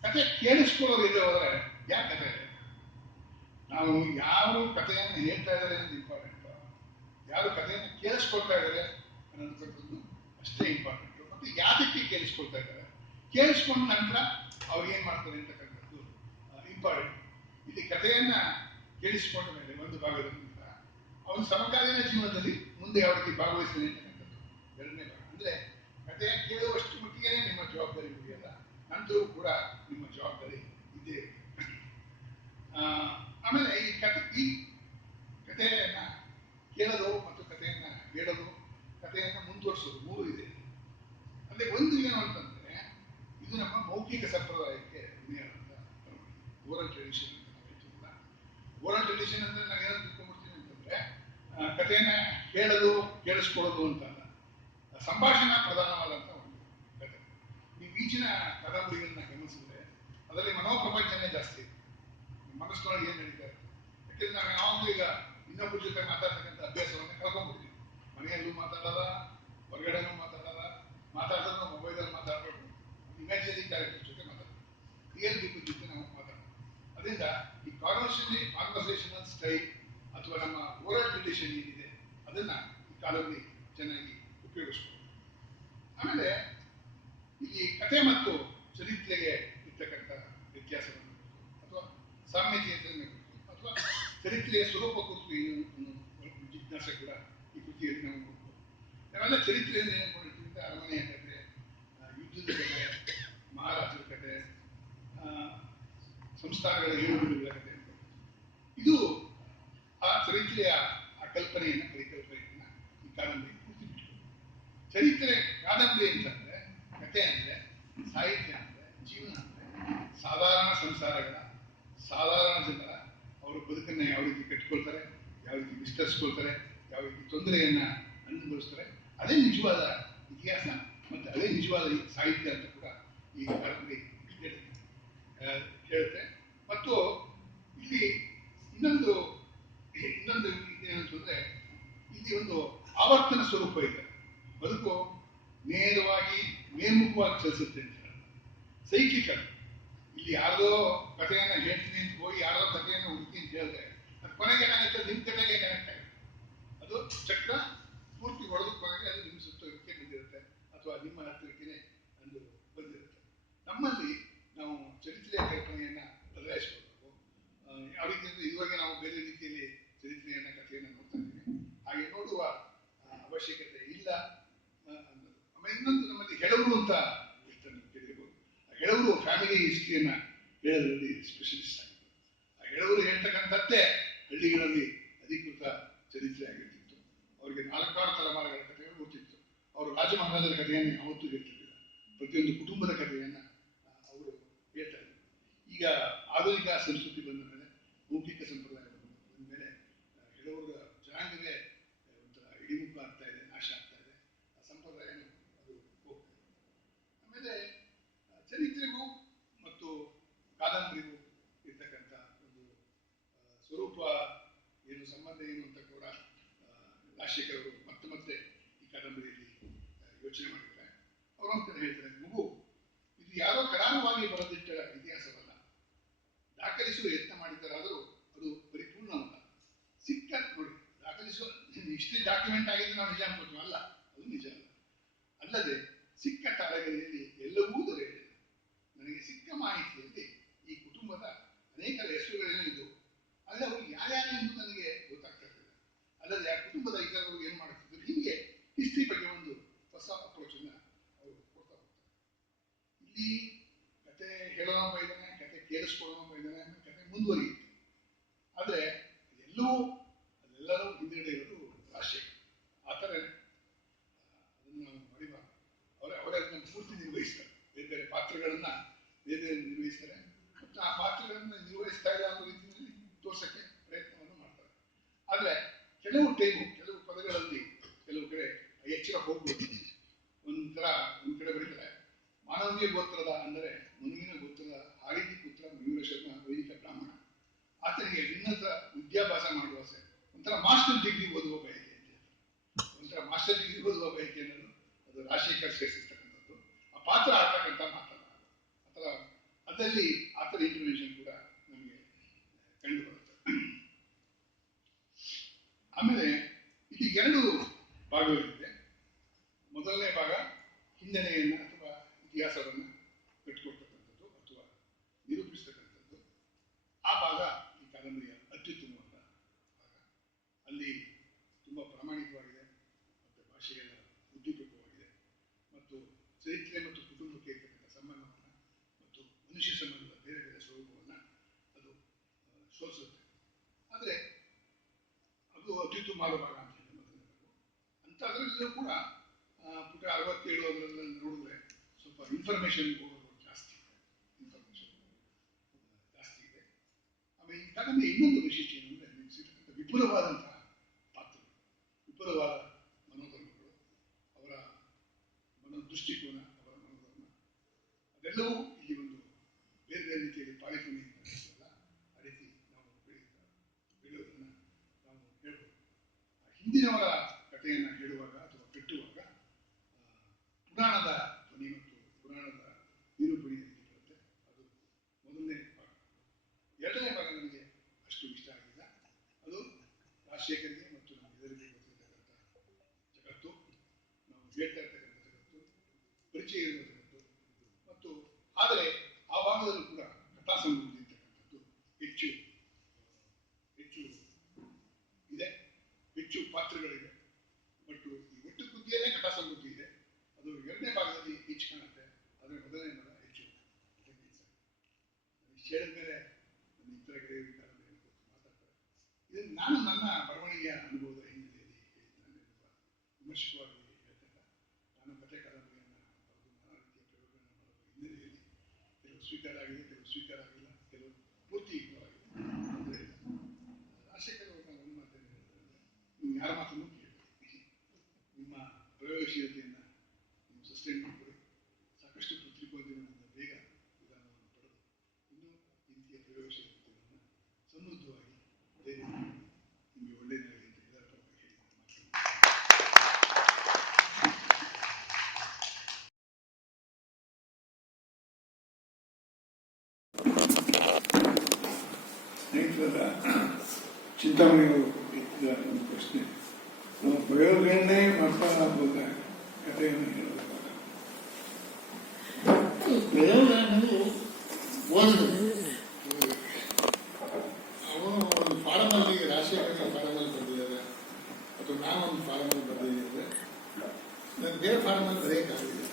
ಕಥೆ ಕೇಳಿಸ್ಕೊಳ್ಳೋದು ಇಲ್ಲದೆ ಹೋದ್ರೆ ಯಾಕೆ ಕಥೆ ಇದೆ? ನಾವು ಯಾವ ಕಥೆಯನ್ನು ಹೇಳ್ತಾ ಇದ್ದಾರೆ ಅನ್ನೋದು ಇಂಪಾರ್ಟೆಂಟ್, ಯಾರು ಕಥೆಯನ್ನು ಕೇಳಿಸ್ಕೊಳ್ತಾ ಇದ್ದಾರೆ ಅನ್ನೋದಕ್ಕಂಥದ್ದು ಅಷ್ಟೇ ಇಂಪಾರ್ಟೆಂಟ್. ಮತ್ತೆ ಯಾತಕ್ಕೆ ಕೇಳಿಸ್ಕೊಳ್ತಾ ಇದ್ದಾರೆ, ಕೇಳಿಸ್ಕೊಂಡ ನಂತರ ಅವ್ರು ಏನ್ ಮಾಡ್ತಾರೆ ಅಂತಕ್ಕಂಥದ್ದು ಇಂಪಾರ್ಟೆಂಟ್. ಇಲ್ಲಿ ಕಥೆಯನ್ನ ಕೇಳಿಸ್ಕೊಂಡ ಮೇಲೆ ಒಂದು ಭಾಗದ ನಂತರ ಅವನ ಸಮಕಾಲೀನ ಜೀವನದಲ್ಲಿ ಮುಂದೆ ಯಾವ ರೀತಿ ಭಾಗವಹಿಸ್ತಾನೆ ಅಂತಕ್ಕಂಥದ್ದು ಎರಡನೇ ಭಾಗ. ಅಂದ್ರೆ ಕಥೆಯ ಕೇಳುವಷ್ಟು ಮಟ್ಟಿಗೆ ನಿಮ್ಮ ಜವಾಬ್ದಾರಿ ಮುಗಿಯಲ್ಲ, ನಂತರೂ ಕೂಡ ನಿಮ್ಮ ಜವಾಬ್ದಾರಿ ಇದ್ದೇ ಇರುತ್ತೆ. ಆಮೇಲೆ ಈ ಕಥೆಯನ್ನ ಕೇಳೋದು ಮತ್ತು ಕಥೆಯನ್ನ ಹೇಳೋದು, ಕಥೆಯನ್ನ ಮುಂದುವರಿಸೋದು ಮೂರು ಇದೆ. ಅಂದ್ರೆ ಒಂದು ಏನು ಅಂತಂದ್ರೆ ಇದು ನಮ್ಮ ಮೌಖಿಕ ಸಂಪ್ರದಾಯಕ್ಕೆ ವಿನಯಾದಂತ ಓರಲ್ ಟ್ರೆಡಿಷನ್ ಅಂತ ನಾವು ಹೇಳ್ತೀವಲ್ಲ. ಓರಲ್ ಟ್ರೆಡಿಷನ್ ಅಂದ್ರೆ ನಾವು ಏನಂತ ತಿಳ್ಕೊಂಡ್ಬಿಡ್ತೀವಿ ಅಂತಂದ್ರೆ ಕಥೆಯನ್ನ ಹೇಳೋದು ಕೇಳಿಸ್ಕೊಳ್ಳೋದು ಅಂತ ಅಲ್ಲ, ಸಂಭಾಷಣಾ ಪ್ರಧಾನವಾದಂಥ ಒಂದು ಕಥೆ. ನೀವು ಈಚಿನ ಕಾದಂಬರಿಗಳನ್ನ ಗಮನಿಸಿದ್ರೆ ಅದರಲ್ಲಿ ಮನೋಪ್ರಪಂಚನೇ ಜಾಸ್ತಿ ಇದೆ, ಮನಸ್ಸಿನೊಳಗೆ ಏನು ನಡೀತಾ ಇರುತ್ತೆ. ಯಾಕೆಂದ್ರೆ ನಾವು ಯಾವಾಗಲೂ ಈಗ ಇನ್ನೊಬ್ಬರ ಜೊತೆ ಮಾತಾಡ್ತಕ್ಕಂಥ ಅಭ್ಯಾಸವನ್ನು ಕಳ್ಕೊಂಡ್ಬಿಡ್ತೀವಿ. ಮನೆಯಲ್ಲೂ ಮಾತಾಡೋದ, ಹೊರಗಡೆನೂ ಮಾತಾಡೋದ, ಮಾತಾಡಿದ್ರೆ ಮೊಬೈಲಲ್ಲಿ ಮಾತಾಡಬೇಕು, ಇಮ್ಯಾಜಿನರಿ ಕ್ಯಾರೆಕ್ಟರ್ ಜೊತೆ ಮಾತಾಡಬೇಕು, ರಿಯಲ್ ಪೀಪಲ್ ಜೊತೆ ನಾವು ಮಾತಾಡಬೇಕು. ಅದರಿಂದ ಈ ಕಾನ್ವರ್ಸೇಷನಲ್ ಸ್ಟೈಲ್ ಅಥವಾ ನಮ್ಮ ಓರಲ್ ಟ್ರೆಡಿಷನ್ ಏನಿದೆ ಅದನ್ನ ಈ ಕಾಲದಲ್ಲಿ ಚೆನ್ನಾಗಿ ಉಪಯೋಗಿಸ್ಬೋದು. ಆಮೇಲೆ ಈ ಕಥೆ ಮತ್ತು ಚರಿತ್ರೆಗೆ ಇರ್ತಕ್ಕಂಥ ವ್ಯತ್ಯಾಸವನ್ನು ಅಥವಾ ಸಾಮ್ಯತೆಯನ್ನು ಅಥವಾ ಚರಿತ್ರೆಯ ಸ್ವರೂಪ ಕುರಿತು ಏನು ಜಿಜ್ಞಾಸೆ ಕೂಡ ಈ ಕೃತಿಯಲ್ಲಿ ನಾವು ನೋಡ್ಬೋದು. ನಾವೆಲ್ಲ ಚರಿತ್ರೆಯನ್ನು ಏನ್ಕೊಂಡಿರ್ತೀವಿ ಅಂದರೆ ಅರಮನೆಯ ಕಥೆ, ಯುದ್ಧದ ಕಥೆ, ಮಹಾರಾಜರ ಕಥೆ, ಸಂಸ್ಥಾನಗಳ ಏಳುಬೀಳುಗಳ ಕಥೆ ಅಂತ. ಇದು ಆ ಚರಿತ್ರೆಯ ಆ ಕಲ್ಪನೆಯನ್ನು ಪರಿಕಲ್ಪನೆಯನ್ನ ಈ ಕಾದಂಬರಿ ಪೂರ್ತಿ ಬಿಟ್ಕೊಂಡು. ಚರಿತ್ರೆ ಕಾದಂಬರಿ ಅಂತಂದ್ರೆ, ಕಥೆ ಅಂದ್ರೆ, ಸಾಹಿತ್ಯ ಅಂದ್ರೆ, ಜೀವನ ಅಂದ್ರೆ ಸಾಧಾರಣ ಸಂಸಾರಗಳ, ಸಾಧಾರಣ ಜನರ ಅವರ ಬದುಕನ್ನು ಯಾವ ರೀತಿ ಕಟ್ಕೊಳ್ತಾರೆ, ಯಾವ ರೀತಿ ವಿಸ್ತರಿಸ್ಕೊಳ್ತಾರೆ, ಯಾವ ರೀತಿ ತೊಂದರೆಯನ್ನ ಅನುಭವಿಸ್ತಾರೆ, ಅದೇ ನಿಜವಾದ ಇತಿಹಾಸ ಮತ್ತು ಅದೇ ನಿಜವಾದ ಸಾಹಿತ್ಯ ಅಂತ ಕೂಡ ಈ ಕಾದಂಬರಿ ಹೇಳುತ್ತೆ. ಮತ್ತು ಇಲ್ಲಿ ಇನ್ನೊಂದು ಏನಂತಂದ್ರೆ, ಇಲ್ಲಿ ಒಂದು ಆವರ್ತನ ಸ್ವರೂಪ ಇದೆ. ಬದುಕು ನೇರವಾಗಿ ಮೇಲ್ಮುಖವಾಗಿ ಚಲಿಸುತ್ತೆ ಅಂತ ಸೈಕ್ಲಿಕ. ಇಲ್ಲಿ ಯಾರದೋ ಕಥೆಯನ್ನ ಹೇಳ್ತೀನಿ ಅಂತ ಹೋಗಿ ಯಾರದೋ ಕಥೆಯನ್ನು ಹುಡುಕಿ ಅಂತ ಹೇಳಿದ್ರೆ ಅದು ಕೊನೆಗೆ ಏನಾಗುತ್ತೆ, ನಿಮ್ಮ ಕಥೆಗೆ ಕನೆಕ್ಟ್ ಆಗುತ್ತೆ. ಅದು ಚಕ್ರ ಪೂರ್ತಿ ಹೊಡೆದು ಕೊನೆಗೆ ಅದು ನಿಮ್ಮ ಸುತ್ತಕ್ಕೆ ಬಂದಿರುತ್ತೆ ಅಥವಾ ನಿಮ್ಮ ಹತ್ತಿರಕ್ಕೆ ಅಂದು ಬಂದಿರುತ್ತೆ. ನಮ್ಮಲ್ಲಿ ನಾವು ಚರಿತ್ರೆಯ ಕಲ್ಪನೆಯನ್ನ ಬದಲಾಯಿಸಬೇಕು. ಯಾವ ರೀತಿ ಅಂದ್ರೆ ಇವಾಗ ನಾವು ಬೇರೆ ರೀತಿಯಲ್ಲಿ ಚರಿತ್ರೆಯನ್ನ ಕಥೆಯನ್ನು ನೋಡ್ತಾ ಇದ್ದೀವಿ, ಹಾಗೆ ನೋಡುವ ಅವಶ್ಯಕತೆ ಇಲ್ಲ ಅನ್ನೋದು. ಆಮೇಲೆ ಇನ್ನೊಂದು, ನಮ್ಮಲ್ಲಿ ಹೆಳವರು ಅಂತ ಇರ್ತಾರೆ, ಕೇಳಿರ್ಬೋದು. ಆ ಹೆಳವರು ಫ್ಯಾಮಿಲಿ ಹಿಸ್ಟ್ರಿಯನ್ನ ಹೇಳೋದ್ರಲ್ಲಿ ಸ್ಪೆಷಲಿಸ್ಟ್ ಆಗಿತ್ತು. ಆ ಹೆಳವರು ಹೇಳ್ತಕ್ಕಂಥದ್ದೇ ಹಳ್ಳಿಗಳಲ್ಲಿ ಅಧಿಕೃತ ಚರಿತ್ರೆ ಆಗಿರ್ತಿತ್ತು. ಅವರಿಗೆ 4 ತಲೆಮಾರುಗಳ ಕಥೆಗಳು ಗೊತ್ತಿತ್ತು. ಅವರು ರಾಜಮಹಾರಾಜರ ಕಥೆಯನ್ನು ಯಾವತ್ತೂ ಹೇಳ್ತಿರ್ಲಿಲ್ಲ. ಪ್ರತಿಯೊಂದು ಕುಟುಂಬದ ಕಥೆಯನ್ನ ಅವರು ಹೇಳ್ತಾ ಇದ್ರು. ಈಗ ಆಧುನಿಕ ಸಂಸ್ಕೃತಿ ಬಂದ ಮೇಲೆ, ಮೌಖಿಕ ಸಂಪ್ರದಾಯ ಬಂದ ಮೇಲೆ ಕೆಲವರು ಜನಾಂಗವೇ ಒಂಥರ ಇಳಿಮುಖ ಆಗ್ತಾ ಇದೆ, ನಾಶ ಆಗ್ತಾ ಇದೆ. ಆ ಸಂಪ್ರದಾಯನೂ ಅದು ಹೋಗ್ತಾ ಇದೆ. ಆಮೇಲೆ ಚರಿತ್ರೆಗೂ ಮತ್ತು ಕಾದಂಬರಿಗೂ ಇರ್ತಕ್ಕಂಥ ಒಂದು ಸ್ವರೂಪ ಏನು, ಸಂಬಂಧ ಏನು ಅಂತ ಕೂಡ ಲಾಶೇಖರ್ ಅವರು ಮತ್ತೆ ಈ ಕಾದಂಬರಿಯಲ್ಲಿ ಯೋಚನೆ ಮಾಡಿದ್ದಾರೆ. ಅವರಂತ ಹೇಳ್ತಾರೆ, ಮಗು ಇದು ಯಾರೋ ಕರಾರವಾಗಿ ಬರೆದಿಟ್ಟ ಇತಿಹಾಸವಲ್ಲ, ದಾಖಲಿಸುವ ಯತ್ನ ಮಾಡಿದ್ದಾರಾದರೂ ಅದು ಪರಿಪೂರ್ಣವಲ್ಲ. ಸಿಕ್ಕ ನೋಡಿ, ದಾಖಲಿಸುವ ಇಷ್ಟೇ ಡಾಕ್ಯುಮೆಂಟ್ ಆಗಿದ್ದು ನಾವು ನಿಜ ಅನ್ಕೋತೀವಿ, ಅಲ್ಲ, ಅದು ನಿಜ ಅಲ್ಲ. ಅಲ್ಲದೆ ಸಿಕ್ಕ ತಾಳೆಗಳಲ್ಲಿ ಎಲ್ಲವೂ ದೊರೆಯಲಿದೆ. ನನಗೆ ಸಿಕ್ಕ ಮಾಹಿತಿಯಲ್ಲಿ ಈ ಕುಟುಂಬದ ಅನೇಕ ಹೆಸರುಗಳೇನಿದ್ದು ಅಲ್ಲಿ ಅವರು ಯಾರ್ಯಾರು ಎಂದು ನನಗೆ ಗೊತ್ತಾಗ್ತಾ ಇರಲಿಲ್ಲ. ಅಲ್ಲದೆ ಆ ಕುಟುಂಬದ ಇತರರು ಏನು ಮಾಡುತ್ತಿದ್ದರು, ಹೀಗೆ ಹಿಸ್ಟ್ರಿ ಬಗ್ಗೆ ಒಂದು ಹೊಸ ಅಪ್ರೋಚ್ ಅನ್ನ ಅವರು ಕೊಡ್ತಾ ಹೋಗ್ತಾರೆ. ಇಲ್ಲಿ ಕತೆ ಹೇಳೋನೊಬ್ಬ ಇದ್ದಾನೆ, ಕತೆ ಕೇಳಿಸ್ಕೊಳ್ಳೋನೊಬ್ಬ ಇದ್ದಾನೆ, ಕತೆ ಮುಂದುವರಿಯುತ್ತೆ. ಆದರೆ ಅದೆಲ್ಲರೂ ಹಿಂದಿರುಗಡೆ ಇರೋದು ರಾಜಶೇಖರ್. ಆ ಥರ ಅದನ್ನು ನಾವು ಮರಿಬಾರ್ದು. ಅವರೇ ಅದನ್ನು ಪೂರ್ತಿ ನಿರ್ವಹಿಸ್ತಾರೆ. ಬೇರೆ ಬೇರೆ ಪಾತ್ರಗಳನ್ನ ಬೇರೆ ನಿರ್ವಹಿಸ್ತಾರೆ ಮತ್ತು ಆ ಪಾತ್ರಗಳನ್ನು ನಿರ್ವಹಿಸ್ತಾ ಇಲ್ಲ ಅನ್ನೋ ರೀತಿಯಲ್ಲಿ ತೋರ್ಸಕ್ಕೆ ಪ್ರಯತ್ನವನ್ನು ಮಾಡ್ತಾರೆ. ಆದರೆ ಕೆಲವು ಪದಗಳಲ್ಲಿ ಕೆಲವು ಕಡೆ ಎಚ್ಚರ ಹೋಗ್ಬೋದು. ಒಂದ್ ಕಡೆ ಬರೀತಾರೆ, ಮಾನವೀಯ ಗೋತ್ರದ ಅಂದರೆ ಮನುವಿನ ಗೋತ್ರದ ಹಾರಿತಿ ಪುತ್ರ ಮಯೂರ ಶರ್ಮ ವೈದಿಕ ಬ್ರಾಹ್ಮಣ. ಆತನಿಗೆ ಉನ್ನತ ವಿದ್ಯಾಭ್ಯಾಸ ಮಾಡುವ ಆಸೆ, ಒಂಥರ ಮಾಸ್ಟರ್ ಡಿಗ್ರಿ ಓದುವ ಬಯಕೆ ಅಂತ ಹೇಳ್ತಾರೆ. ಒಂಥರ ಮಾಸ್ಟರ್ ಡಿಗ್ರಿ ಓದುವ ಬಯಕೆ ಅನ್ನೋದು ಅದು ರಾಜಶೇಖರ್ ಸೇರಿಸಿರ್ತಕ್ಕಂಥದ್ದು. ಆ ಪಾತ್ರ ಆಡ್ತಕ್ಕಂಥ ಮಾತಲ್ಲ ಅಥವಾ ಅದರಲ್ಲಿ ಆ ಥರ ಇಂಟರ್ವೆನ್ಷನ್ ಕೂಡ ನಮಗೆ ಕಂಡು ಬರುತ್ತೆ. ಆಮೇಲೆ ಇಲ್ಲಿ 2 ಭಾಗಗಳಿದೆ. ಮೊದಲನೇ ಭಾಗ ಹಿನ್ನೆಲೆಯನ್ನ ಅಥವಾ ಇತಿಹಾಸವನ್ನು ಕಟ್ಟಿಕೊಡ್ತಕ್ಕಂಥದ್ದು ಅಥವಾ ನಿರೂಪಿಸ್ತಕ್ಕಂಥದ್ದು. ಆ ಭಾಗ ಈ ಕಾದಂಬರಿಯ ಅತ್ಯುತ್ತಮವಾದ ಭಾಗ. ಅಲ್ಲಿ ತುಂಬ ಪ್ರಾಮಾಣಿಕವಾಗಿದೆ ಮತ್ತು ಭಾಷೆಗಳ ಉದ್ದೀಪಕವಾಗಿದೆ ಮತ್ತು ಚರಿತ್ರೆ ಮತ್ತು ಕುಟುಂಬಕ್ಕೆ ಇರ್ತಕ್ಕಂಥ ಸಂಬಂಧವನ್ನು ಮತ್ತು ಮನುಷ್ಯ ಸಂಬಂಧದ ಬೇರೆ ಬೇರೆ ಸ್ವರೂಪವನ್ನು ಅದು ಶೋಧಿಸುತ್ತೆ. ಆದರೆ ಅದು ಅತ್ಯುತ್ತಮವಾದ ಭಾಗ ಅಂತ ಹೇಳಿ ಅಂತ. ಅದರಲ್ಲೂ ಕೂಡ ಪುಟ 67 ಅದರಲ್ಲಿ ನೋಡಿದ್ರೆ ಸ್ವಲ್ಪ ಇನ್ಫಾರ್ಮೇಶನ್ ಜಾಸ್ತಿ ಇದೆ. ಕಾದಂಬರಿ ಇನ್ನೊಂದು ವೈಶಿಷ್ಟ್ಯ ಏನಂದ್ರೆ ನಿಮಗೆ ಸಿಗ್ತಕ್ಕಂಥ ವಿಪುಲವಾದಂತಹ ಪಾತ್ರಗಳು, ವಿಪುಲವಾದ ಮನೋಧರ್ಮಗಳು, ಅವರ ದೃಷ್ಟಿಕೋನ, ಅವರ ಮನೋಧರ್ಮ, ಅದೆಲ್ಲವೂ ಇಲ್ಲಿ ಒಂದು ಬೇರೆ ಬೇರೆ ರೀತಿಯಲ್ಲಿ ಪಾಳಿಕೆಯನ್ನು ನಡೆಸಲ್ಲ. ಆ ರೀತಿ ನಾವು ಬೆಳೆಯೋದನ್ನು ನಾವು ಹೇಳ್ಬೋದು. ಹಿಂದಿನವರ ಕಥೆಯನ್ನು ಹೇಳುವಾಗ ಅಥವಾ ಕಟ್ಟುವಾಗ ಪುರಾಣದ ಧ್ವನಿ ಮತ್ತು ಪುರಾಣದ ನಿರೂಪಣೆ ಬರುತ್ತೆ. ಅದು ಮೊದಲನೇ ಭಾಗ. ಎರಡನೇ ಭಾಗ ನನಗೆ ಅಷ್ಟು ಇಷ್ಟ ಆಗಿಲ್ಲ. ಅದು ರಾಜಶೇಖರ್ಗೆ ಮತ್ತು ನಮ್ಮ ಎದುರಿಗೆ ಗೊತ್ತಿರತಕ್ಕಂಥ ಜಗತ್ತು, ನಾವು ಹೇಳ್ತಾ ಇರ್ತಕ್ಕಂಥ ಜಗತ್ತು, ಪರಿಚಯ ಇರುವ ಜಗತ್ತು, ಮತ್ತು ಆದರೆ ಆ ಭಾಗದಲ್ಲೂ ಕೂಡ ಕಥಾ ಸಮೃದ್ಧಿ ಇರ್ತಕ್ಕಂಥದ್ದು ಹೆಚ್ಚು ಇದೆ, ಹೆಚ್ಚು ಪಾತ್ರಗಳಿವೆ. ಬಟ್ ಈ ಒಟ್ಟು ಕೃತಿಯಲ್ಲೇ ಕಥಾ ಸಮೃದ್ಧಿ ಇದೆ. ಅದು ಎರಡನೇ ಭಾಗದಲ್ಲಿ ಹೆಚ್ಚು ಕಾಣುತ್ತೆ, ಆದರೆ ಮೊದಲನೇ ಭಾಗ ಹೆಚ್ಚು ಇಷ್ಟು ಹೇಳಿದ ಮೇಲೆ ನನ್ನ ಇತರ ಗೆಳೆಯರು ಮಾತಾಡ್ತಾರೆ. ಇದನ್ನು ನಾನು ನನ್ನ ಬರವಣಿಗೆಯ ಅನುಭವದ ಹಿನ್ನೆಲೆಯಲ್ಲಿ ಹೇಳಿದ್ದೇನೆ, ವಿಮರ್ಶಕವಾಗಿ ಹೇಳ್ತೇನೆ. ನಾನು ಕಥೆ ಕಾದಂಬರಿಯನ್ನು ಬರೆದು ನಾನಾ ರೀತಿಯ ಪ್ರಯೋಗಗಳನ್ನು ಮಾಡೋದ್ರ ಹಿನ್ನೆಲೆಯಲ್ಲಿ ಕೆಲವು ಸ್ವೀಕಾರ ಆಗಿದೆ, ಕೆಲವು ಸ್ವೀಕಾರ ಆಗಿಲ್ಲ, ಕೆಲವು ಪೂರ್ತಿ ಇಷ್ಟವಾಗಿದೆ ಅಂತ ಹೇಳಿಲ್ಲ. ರಾಜಶೇಖರ್ ಅವರು ನಾನು ಒಂದು ಮಾತನ್ನು ಹೇಳಿದ್ರೆ, ನೀವು ಯಾರ ಮಾತನ್ನು ಕೇಳಬೇಡಿ, ನಿಮ್ಮ ಪ್ರಯೋಗಶೀಲತೆಯನ್ನು ನೀವು ಸಸ್ಟೈನ್ ಮಾಡಿಕೊಡಿ. ಸಾಕಷ್ಟು ಪತ್ರಿಕೋದ್ಯಮದಿಂದ ಬೇಗ ವಿಧಾನವನ್ನು ಪಡೆದು ಇನ್ನೂ ಇಂತಿಯ ಪ್ರಯೋಗಶೀಲತೆಯನ್ನು ಸಮೃದ್ಧವಾಗಿ ದಯವಿಟ್ಟು ನಿಮಗೆ ಒಳ್ಳೆಯದಾಗಲಿ ಅಂತ ಎಲ್ಲರ ಪರವಾಗಿ ಹೇಳಿ ಸ್ನೇಹಿತರಾದ ಚಿಂತಾಮಣಿಯವರು ಎತ್ತಿದ ಒಂದು ಪ್ರಶ್ನೆ, ನಮ್ಮ ಪ್ರಯೋಗಗಳನ್ನೇ ಮಾಡ್ಕೊಳ್ಳಬಹುದ ಕಥೆಯನ್ನು ಹೇಳಬೇಕಾದ ಪ್ರಯೋಗಗಳನ್ನು ಓದಬೇಕು. ಅವನು ಒಂದು ಫಾರಮಲ್ಲಿ ರಾಜಶೇಖರ ಫಾರಮಲ್ಲಿ ಬರೆದಿದ್ದಾರೆ ಅಥವಾ ನಾನೊಂದು ಫಾರಮಲ್ಲಿ ಬರೆದಿದ್ದರೆ ನಾನು ಬೇರೆ ಫಾರಮಲ್ಲಿ ಬರೆಯೋಕ್ಕಾಗಲಿಲ್ಲ.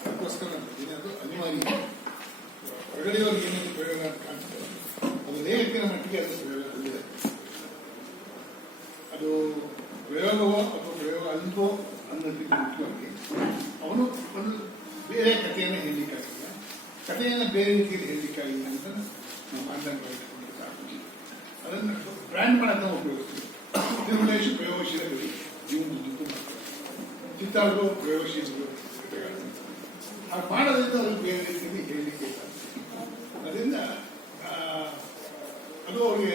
ಅದಕ್ಕೋಸ್ಕರ ನಾನು ಬರ್ತೀನಿ. ಅದು ಅನಿವಾರ್ಯ. ಹೊರಗಡೆಯವ್ರಿಗೆ ಏನೇನು ಪ್ರಯೋಗ ಅಂತ ಕಾಣ್ತದೆ ಅದು ಲೇಖಕರ ಮಟ್ಟಿಗೆ ಅದು ಪ್ರಯೋಗ ಅಲ್ಲಿದೆ. ಅದು ಪ್ರಯೋಗವೋ ಅಥವಾ ಪ್ರಯೋಗ ಅಲ್ವೋ ಅನ್ನೋದಕ್ಕೆ ಮುಖ್ಯವಾಗಿ ಅವನು ಒಂದು ಬೇರೆ ಕಥೆಯನ್ನು ಹೇಳಲಿಕ್ಕಾಗಿಲ್ಲ, ಕಥೆಯನ್ನು ಬೇರೆ ರೀತಿಯಲ್ಲಿ ಹೇಳಲಿಕ್ಕಾಗಿಲ್ಲ ಅಂತ ನಾವು ಮಾತನ್ನು ಬಳಸಿಕೊಂಡು ಸಾಕು. ಅದನ್ನು ಬ್ರ್ಯಾಂಡ್ ಮಾಡೋದನ್ನು ಉಪಯೋಗಿಸ್ತೀವಿ. ತಿರುಮಲೇಶು ಪ್ರಯೋಗಶೀಲಗಳು ಜೀವನದುದ್ದಕ್ಕೂ ಮಾಡ್ತಾರೆ, ಚಿತ್ತಾರು ಪ್ರಯೋಗಶೀಲಗಳು ಕಥೆಗಳನ್ನು ಹಾಗೆ ಮಾಡೋದ್ರಿಂದ ಅವ್ರಿಗೆ ಬೇರೆ ರೀತಿಯಲ್ಲಿ ಹೇಳಲಿಕ್ಕೆ ಸಾಧ್ಯ. ಅದರಿಂದ ಅದು ಅವರಿಗೆ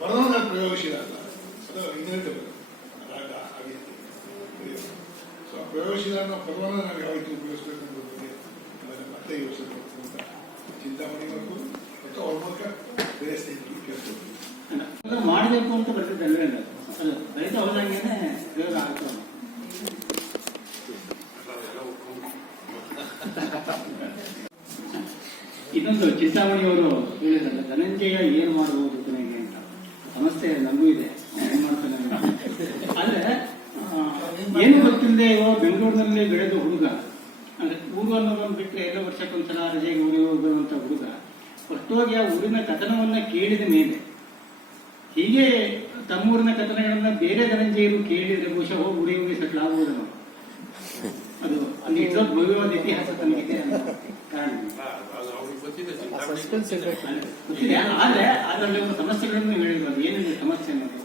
ಬರೋದ ಪ್ರಯೋಗಶೀಲ ಅಲ್ಲ, ಅದು ಇನ್ವೆಂಟಬಲ್ ಹಾಗೆ. ಸೊ ಆ ಪ್ರಯೋಗಶೀಲ ಪರ್ವನ ನಾವು ಯಾವ ರೀತಿ ಉಪಯೋಗಿಸಬೇಕು ಅನ್ನೋದ್ರ ಬಗ್ಗೆ ಅದನ್ನು ಮತ್ತೆ ಯೋಚಿಸಬೇಕು ಅಂತ ಚಿಂತಾಮಣಿವರೆಗೂ ಮತ್ತು ಅವ್ರ ಮೂಲಕ ಬೇರೆ ಸ್ನೇಹಿತರು ಕೇಳ್ಬೋದು. ಮಾಡಬೇಕು ಅಂತ ಬರ್ತಿದ್ದಲ್ವೇ ಅದು ರೈತ ಹೋದಂಗೆನೆ ಪ್ರಯೋಗ ಆಗ್ತದೆ. ಇನ್ನೊಂದು ಚಿಂತಾಮಣಿಯವರು ಹೇಳಿದ್ರಲ್ಲ, ಧನಂಜಯ ಏನು ಮಾಡಬಹುದು ಕೊನೆಗೆ ಅಂತ ಸಮಸ್ಯೆ ನಮಗೂ ಇದೆ, ಏನ್ ಮಾಡ್ತಾನೆ. ಆದ್ರೆ ಏನು ಗೊತ್ತಿಲ್ಲದೆ ಬೆಂಗಳೂರಿನಲ್ಲಿ ಬೆಳೆದ ಹುಡುಗ, ಅಂದ್ರೆ ಊರು ಅನ್ನೋದನ್ನು ಬಿಟ್ಟರೆ ಎಲ್ಲ ವರ್ಷಕ್ಕೊಂದ್ಸಲ ರಜೆಗೆ ಊರಿಗೆ ಹೋಗುವಂತ ಹುಡುಗ ಹೊರಟೋಗಿ ಆ ಊರಿನ ಕಥನವನ್ನ ಕೇಳಿದ ಮೇಲೆ ಹೀಗೆ ತಮ್ಮೂರಿನ ಕಥನಗಳನ್ನ ಬೇರೆ ಧನಂಜಯರು ಕೇಳಿದ್ರೆ ಬಹುಶಃ ಹೋಗಿ ಊರಿಗೆ ಸೆಟ್ಲ್ ಆಗ್ಬೋದು. ನಾವು ಅದು ಅಲ್ಲಿ ಇದ್ದೊಂದು ಭವ್ಯವಾದ ಇತಿಹಾಸ ತನಗಿದೆ ಕಾರಣ ಗೊತ್ತಿದೆ. ಆದ್ರೆ ಅದರಲ್ಲಿ ಒಂದು ಸಮಸ್ಯೆಗಳನ್ನು ಹೇಳಿದ್ರು. ಏನಿದೆ ಸಮಸ್ಯೆ ಅನ್ನೋದು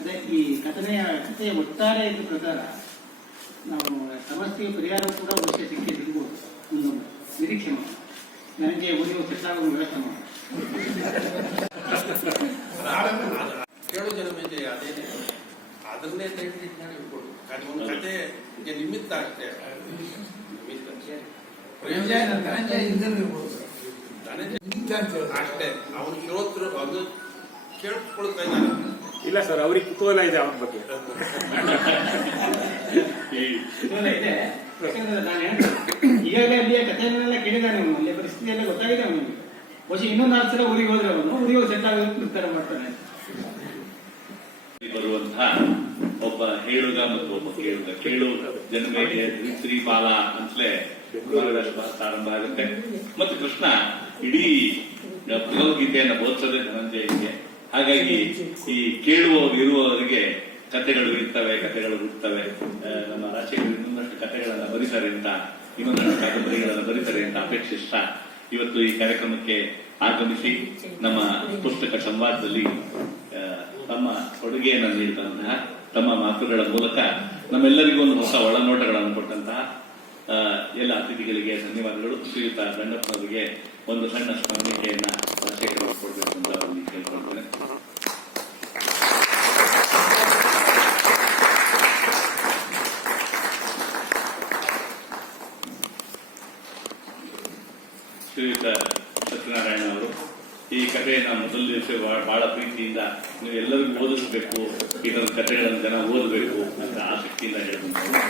ಅದೇ ಈ ಕಥೆಯ ಒಟ್ಟಾರೆ ಇದ್ದ ಪ್ರಕಾರ ನಾವು ಸಮಸ್ಯೆಯ ಪರಿಹಾರ ಕೂಡ ಬಹುಶಃ ಸಿಕ್ಕಿ ಸಿಗ್ಬೋದು. ಇನ್ನೊಂದು ನಿರೀಕ್ಷೆ ಮಾಡಿ ನನಗೆ ಊರಿಗೆ ಸೆಟ್ಲ್ ಆಗೋ ವ್ಯವಸ್ಥೆ ಮಾಡಿ ಕೇಳೋ ಜನ ಮೇಲೆ ಅದೇನೆ ಅದನ್ನೇ ಟ್ರೀಟ್ ಮಾಡಿ ಇಟ್ಕೊಡು. ಒಂದು ಕಥೆಗೆ ನಿಮಿತ್ತ ಆಗುತ್ತೆ. ಅಷ್ಟೇ ಅವ್ರು ಶ್ರೋತೃ ಅದು ಕೇಳಿಸ್ಕೊಳ್ತಾ ಇದ್ದಾರೆ. ಇಲ್ಲ ಸರ್, ಅವ್ರಿಗೆ ಕುತೂಹಲ ಇದೆ ಅವನ ಬಗ್ಗೆ. ಇದೆ. ನಾನು ಈಗಾಗಲೇ ಅಲ್ಲಿಯ ಕಥೆಯನ್ನೆಲ್ಲ ಕೇಳಿದಾನೆ ಅವನು, ಅಲ್ಲಿಯ ಪರಿಸ್ಥಿತಿ ಎಲ್ಲ ಗೊತ್ತಾಗಿದೆ ಅವನಿಗೆ. ಬಹುಶಃ ಇನ್ನೊಂದು 4 ಸಲ ಊರಿಗೆ ಹೋದ್ರೆ ಅವನು ಊರಿಗೆ ಸೆಟ್ ಆಗೋದಕ್ಕೆ ನಿರ್ಧಾರ ಮಾಡ್ತಾನೆ. ಬರುವಂತಹ ಒಬ್ಬ ಹೇಳುಗ ಮತ್ತು ಒಬ್ಬ ಕೇಳುಗ ಜನ್ಮೇಲೆ ಶ್ರೀ ಬಾಲ ಅಂತಲೇ ಪ್ರಾರಂಭ ಆಗುತ್ತೆ. ಮತ್ತು ಕೃಷ್ಣ ಇಡೀ ಭಗವದ್ಗೀತೆಯನ್ನು ಬೋಧಿಸೋದೇ ಧನಂಜಯನಿಗೆ. ಹಾಗಾಗಿ ಈ ಕೇಳುವವರು ಇರುವವರಿಗೆ ಕಥೆಗಳು ಇರ್ತವೆ, ಕಥೆಗಳು ಹುಟ್ಟುತ್ತವೆ. ನಮ್ಮ ರಾಜಶೇಖರ್ ಇನ್ನೊಂದಷ್ಟು ಕಥೆಗಳನ್ನ ಬರೀತಾರೆ ಅಂತ, ಇನ್ನೊಂದಷ್ಟು ಕಾದಂಬರಿಗಳನ್ನ ಬರೀತಾರೆ ಅಂತ ಅಪೇಕ್ಷಿಸ್ತಾ ಇವತ್ತು ಈ ಕಾರ್ಯಕ್ರಮಕ್ಕೆ ಆಗಮಿಸಿ ನಮ್ಮ ಪುಸ್ತಕ ಸಂವಾದದಲ್ಲಿ ತಮ್ಮ ಕೊಡುಗೆಯನ್ನು ನೀಡಿದಂತಹ, ತಮ್ಮ ಮಾತುಗಳ ಮೂಲಕ ನಮ್ಮೆಲ್ಲರಿಗೂ ಒಂದು ಹೊಸ ಒಳನೋಟಗಳನ್ನು ಕೊಟ್ಟಂತಹ ಎಲ್ಲ ಅತಿಥಿಗಳಿಗೆ ಧನ್ಯವಾದಗಳು. ಶ್ರೀಯುತ ದಂಡಪ್ಪನವರಿಗೆ ಒಂದು ಸಣ್ಣ ಸ್ಮರಣಿಕೆಯನ್ನ ರಾಜಶೇಖರ್ ಕೊಡಬೇಕು ಅಂತ ಅವರಿಗೆ ಕೇಳ್ಕೊಳ್ತೇನೆ. ಶ್ರೀಯುತ ಸತ್ಯನಾರಾಯಣ ಅವರು ಈ ಕಥೆಯನ್ನು ಮೊದಲ ದಿವಸ ಬಹಳ ಪ್ರೀತಿಯಿಂದ ನೀವು ಎಲ್ಲರಿಗೂ ಓದಿಸಬೇಕು, ಇದರ ಕಥೆಗಳನ್ನು ಜನ ಓದಬೇಕು ಅಂತ ಆಸಕ್ತಿಯಿಂದ ಹೇಳಿದಂಥವ್ರು.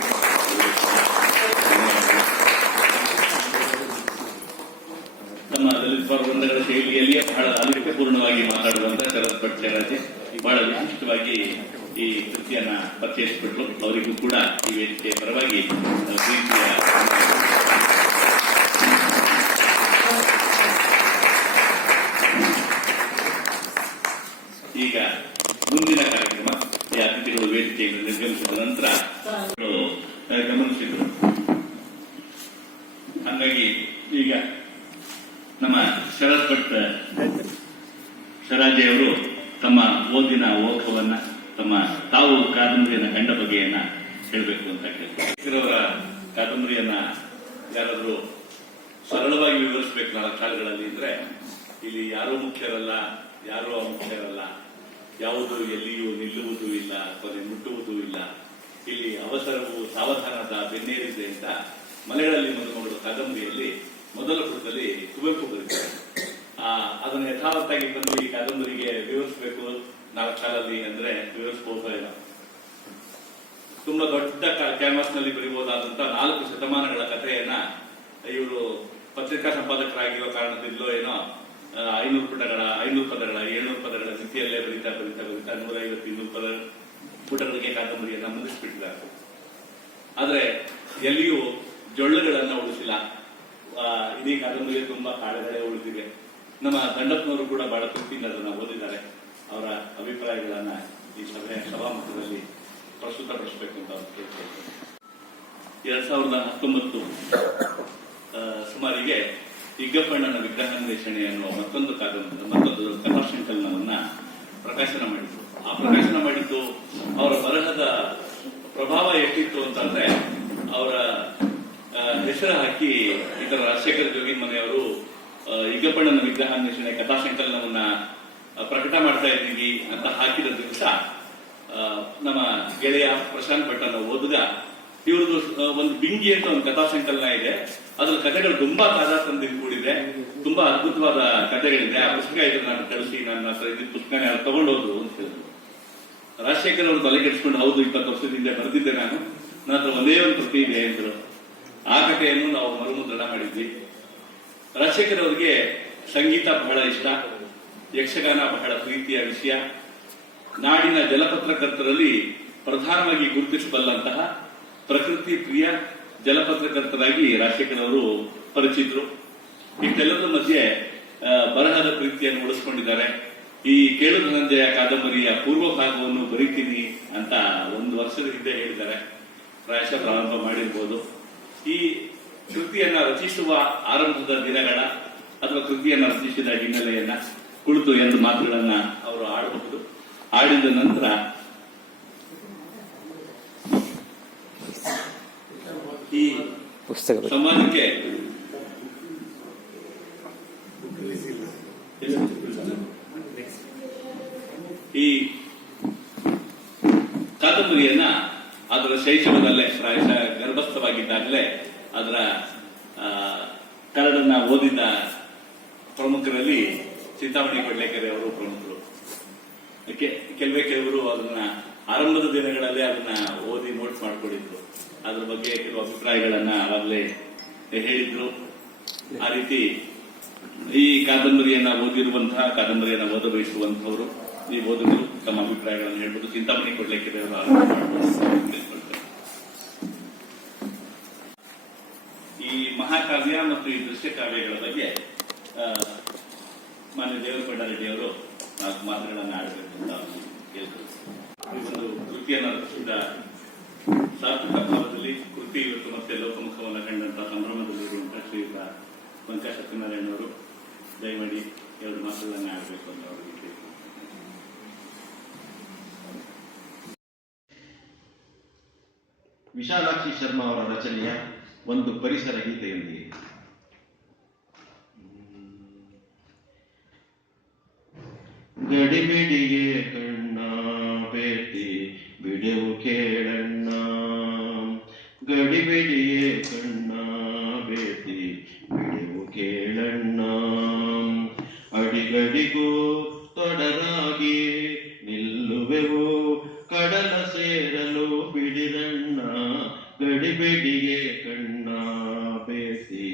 ನಮ್ಮ ದಲಿತ ಪ್ರಬಂಧಗಳ ಶೈಲಿಯಲ್ಲಿಯೇ ಬಹಳ ಅಲಿಖಿತಪೂರ್ಣವಾಗಿ ಮಾತಾಡುವಂತ ಶರತ್ ಭಟ್ಟಾಚಾರ್ಯ ಬಹಳ ವಿಶಿಷ್ಟವಾಗಿ ಈ ಕೃತಿಯನ್ನ ಪರಿಚಯಿಸಿಬಿಟ್ರು. ಅವರಿಗೂ ಕೂಡ ಈ ವೇದಿಕೆಯ ಪರವಾಗಿ ಪ್ರೀತಿಯ ಈಗ ಮುಂದಿನ ಕಾರ್ಯಕ್ರಮ ಈ ಅತಿಥಿಗಳು ವೇದಿಕೆಯನ್ನು ನಿರ್ಗಮಿಸಿದ ನಂತರ ಗಮನಿಸಿದ್ರು. ಹಾಗಾಗಿ ಈಗ ನಮ್ಮ ಶರತ್ ಭಟ್ ಶರಾಜೆಯವರು ತಮ್ಮ ಓದಿನ ಓಘವನ್ನ, ತಮ್ಮ ತಾವು ಕಾದಂಬರಿಯನ್ನ ಕಂಡ ಬಗೆಯನ್ನ ಹೇಳಬೇಕು ಅಂತ ಕೇಳ್ತಾರೆ. ಅವರ ಕಾದಂಬರಿಯನ್ನ ಯಾರಾದ್ರೂ ಸರಳವಾಗಿ ವಿವರಿಸಬೇಕು 4 ಸಾಲುಗಳಲ್ಲಿ ಅಂದ್ರೆ, ಇಲ್ಲಿ ಯಾರೂ ಮುಖ್ಯರಲ್ಲ, ಯಾರೂ ಅಮುಖ್ಯರಲ್ಲ, ಯಾವುದು ಎಲ್ಲಿಯೂ ನಿಲ್ಲುವುದೂ ಇಲ್ಲ, ಕೊನೆ ಮುಟ್ಟುವುದೂ ಇಲ್ಲ, ಇಲ್ಲಿ ಅವಸರವು ಸಾವಧಾನದ ಬೆನ್ನೇರಿದೆ ಅಂತ ಮಲೆಗಳಲ್ಲಿ ಮದುಮಗಳು ಕಾದಂಬರಿಯಲ್ಲಿ ಮೊದಲ ಪುಟದಲ್ಲಿ ಕುವೆಂಪು ಬರೀತಾರೆ. ಅದನ್ನು ಯಥಾವತ್ತಾಗಿ ತಂದು ಈ ಕಾದಂಬರಿಗೆ ವಿವರಿಸಬೇಕು 4 ಸಾಲಲ್ಲಿ ಅಂದ್ರೆ ವಿವರಿಸಬಹುದೋ ಇಲ್ಲ. ತುಂಬಾ ದೊಡ್ಡ ಕ್ಯಾನ್ವಾಸ್ ನಲ್ಲಿ ಬರೀಬಹುದಾದಂತ 4 ಶತಮಾನಗಳ ಕಥೆಯನ್ನ ಇವರು ಪತ್ರಿಕಾ ಸಂಪಾದಕರಾಗಿರೋ ಕಾರಣದಿಂದಲೋ ಏನೋ 500 ಪದಗಳ 700 ಪದಗಳ ಸ್ಥಿತಿಯಲ್ಲೇ ಬರೀತಾ 150-200 ಪುಟಗಳಿಗೆ ಕಾದಂಬರಿಯನ್ನ ಮುಗಿಸ್ಬಿಟ್ಟಿದ್ದಾರೆ. ಆದ್ರೆ ಎಲ್ಲಿಯೂ ಜೊಳ್ಳುಗಳನ್ನ ಉಳಿಸಿಲ್ಲ. ಇಡೀ ಕಾದಂಬರಿಗೆ ತುಂಬಾ ಕಾಳುಗಳೇ ಉಳಿದಿವೆ. ನಮ್ಮ ದಂಡಪ್ಪನವರು ಕೂಡ ಬಹಳ ಪ್ರೀತಿಯಿಂದ ಅದನ್ನ ಓದಿದ್ದಾರೆ. ಅವರ ಅಭಿಪ್ರಾಯಗಳನ್ನ ಈ ಸಭೆಯ ಸಭಾಮುಖದಲ್ಲಿ ಪ್ರಸ್ತುತಪಡಿಸಬೇಕು ಅಂತ ಅವರು ಕೇಳ್ಕೊಳ್ತಾರೆ. 2019 ಸುಮಾರಿಗೆ ಇಗ್ಗಪ್ಪಣ್ಣನ ವಿಗ್ರಹಾನ್ವೇಷಣೆ ಅನ್ನುವ ಮತ್ತೊಂದು ಕಥಾಸಂಕಲನವನ್ನ ಪ್ರಕಾಶನ ಮಾಡಿದ್ರು. ಆ ಪ್ರಕಾಶನ ಮಾಡಿದ್ದು ಅವರ ಬರಹದ ಪ್ರಭಾವ ಎಷ್ಟಿತ್ತು ಅಂತಂದ್ರೆ, ಅವರ ಹೆಸರು ಹಾಕಿ ಇದರ ರಾಜಶೇಖರ್ ಜೋಗಿನ್ ಮನೆಯವರು ಇಗ್ಗಪ್ಪಣ್ಣನ ವಿಗ್ರಹಾನ್ವೇಷಣೆ ಕಥಾಸಂಕಲನವನ್ನ ಪ್ರಕಟ ಮಾಡ್ತಾ ಇದ್ದೀವಿ ಅಂತ ಹಾಕಿದ ದಿವಸ ನಮ್ಮ ಗೆಳೆಯ ಪ್ರಶಾಂತ್ ಭಟ್ಟನ ಓದಿದ ಇವ್ರದ್ದು ಒಂದು ಬಿಂಗಿ ಅಂತ ಒಂದು ಕಥಾಸಂಕಲನ ಇದೆ. ಅದ್ರ ಕಥೆಗಳು ತುಂಬಾ ತಾಜಾ ತಂದಿದ್ದು ಕೂಡಿದೆ, ತುಂಬಾ ಅದ್ಭುತವಾದ ಕಥೆಗಳಿದೆ. ಆ ಪುಸ್ತಕ ಇದ್ರೆ ನಾನು ಕಳಿಸಿ, ನನ್ನ ಹತ್ರ ಇದ್ದ ಪುಸ್ತಕ ತಗೊಂಡೋದ್ರು ಅಂತ ಹೇಳಿದ್ರು. ರಾಜಶೇಖರ್ ಅವರು ತಲೆ ಕೆಡಿಸ್ಕೊಂಡು, ಹೌದು 20 ವರ್ಷದಿಂದ ಬರೆದಿದ್ದೆ ನಾನು, ನನ್ನ ಹತ್ರ ಒಂದೇ ಒಂದು ಪ್ರತಿ ಇದೆ ಎಂದರು. ಆ ಕಥೆಯನ್ನು ನಾವು ಮರುಮುದ್ರಣ ಮಾಡಿದ್ವಿ. ರಾಜಶೇಖರ್ ಅವರಿಗೆ ಸಂಗೀತ ಬಹಳ ಇಷ್ಟ, ಯಕ್ಷಗಾನ ಬಹಳ ಪ್ರೀತಿಯ ವಿಷಯ. ನಾಡಿನ ಜಲಪತ್ರಕರ್ತರಲ್ಲಿ ಪ್ರಧಾನವಾಗಿ ಗುರುತಿಸಬಲ್ಲಂತಹ ಪ್ರಕೃತಿ ಪ್ರಿಯ ಜಲಪತ್ರಕರ್ತರಾಗಿ ರಾಜಶೇಖರ್ ಅವರು ಪರಿಚಿತರು. ಇಷ್ಟೆಲ್ಲದರ ಮಧ್ಯೆ ಬರಹದ ಪ್ರೀತಿಯನ್ನು ಉಳಿಸಿಕೊಂಡಿದ್ದಾರೆ. ಈ ಕೇಳು ಧನಂಜಯ ಕಾದಂಬರಿಯ ಪೂರ್ವ ಭಾಗವನ್ನು ಬರೀತೀನಿ ಅಂತ 1 ವರ್ಷದ ಹಿಂದೆ ಹೇಳಿದ್ದಾರೆ. ಪ್ರಾಯಶಃ ಪ್ರಾರಂಭ ಮಾಡಿರ್ಬೋದು. ಈ ಕೃತಿಯನ್ನ ರಚಿಸುವ ಆರಂಭದ ದಿನಗಳ ಅಥವಾ ಕೃತಿಯನ್ನ ರಚಿಸಿದ ಹಿನ್ನೆಲೆಯನ್ನ ಕುಳಿತು 2 ಮಾತುಗಳನ್ನ ಅವರು ಆಡಬಹುದು. ಆಡಿದ ನಂತರ ಈ ಸಮಾಜಕ್ಕೆ ಈ ಕಾದಂಬರಿಯನ್ನ ಅದರ ಶೈಶವದಲ್ಲೇ ಪ್ರಾಯಶಃ ಗರ್ಭಸ್ಥವಾಗಿದ್ದಾಗಲೇ ಅದರ ಕರಡನ್ನ ಓದಿದ ಪ್ರಮುಖರಲ್ಲಿ ಚಿಂತಾಮಣಿ ಕೊಡ್ಲೇಕೆರೆ ಅವರು ಪ್ರಮುಖರು. ಕೆಲವರು ಅದನ್ನ ಆರಂಭದ ದಿನಗಳಲ್ಲೇ ಅದನ್ನ ಓದಿ ನೋಟ್ ಮಾಡ್ಕೊಂಡಿದ್ರು. ಅದ್ರ ಬಗ್ಗೆ ಕೆಲವು ಅಭಿಪ್ರಾಯಗಳನ್ನ ಆವಾಗಲೇ ಹೇಳಿದ್ರು. ಆ ರೀತಿ ಈ ಕಾದಂಬರಿಯನ್ನ ಓದಿರುವಂತಹ, ಕಾದಂಬರಿಯನ್ನ ಓದಬಯಸುವಂತಹವರು, ಈ ಓದುಗರು ತಮ್ಮ ಅಭಿಪ್ರಾಯಗಳನ್ನು ಹೇಳ್ಬೋದು. ಚಿಂತಾಮಣಿ ಕೊಡ್ಲಿಕ್ಕೆ ಈ ಮಹಾಕಾವ್ಯ ಮತ್ತು ಈ ದೃಶ್ಯ ಕಾವ್ಯಗಳ ಬಗ್ಗೆ ಮಾನ್ಯ ದೇವರಕೊಂಡ ರೆಡ್ಡಿ ಅವರು 4 ಮಾತುಗಳನ್ನು ಆಡಬೇಕು ಅಂತ ಹೇಳ್ತಾರೆ. ಈ ಒಂದು ಕೃತಿಯನ್ನು ರಚಿಸಿದ ಸಾರ್ಥಕ ಭಾವದಲ್ಲಿ ಕೃತಿ ಇವತ್ತು ಮತ್ತೆ ಲೋಕಮುಖವನ್ನು ಕಂಡಂತಹ ಸಂಭ್ರಮದಲ್ಲಿರುವಂತಹ ಶ್ರೀಯುತ ಕೊಂಚ ಸತ್ಯನಾರಾಯಣ ಅವರು ದಯಮಾಡಿ ಎರಡು ಮಾತುಗಳನ್ನ ಆಡಬೇಕು ಅಂತ ಅವರಿಗೆ ವಿಶಾಲಾಕ್ಷಿ ಶರ್ಮಾ ಅವರ ರಚನೆಯ ಒಂದು ಪರಿಸರ ಗೀತೆಯೊಂದಿಗೆ. ಗಡಿಬಿಡಿಗೆ ಕಣ್ಣ ಬೇಟಿ ಬಿಡೆವು ಕೇಳಣ್ಣ, ಗಡಿಬಿಡಿಗೆ ಕಣ್ಣ ಬೇಟಿ ಬಿಡೆವು ಕೇಳಣ್ಣ, ಅಡಿಗಡಿಗೂ ತೊಡರಾಗಿ ನಿಲ್ಲುವೆವು ಕಡಲ ಸೇರಲು ಬಿಡಿರಣ್ಣ, ಗಡಿಬಿಡಿಗೆ ಕಣ್ಣ ಬೇಟಿ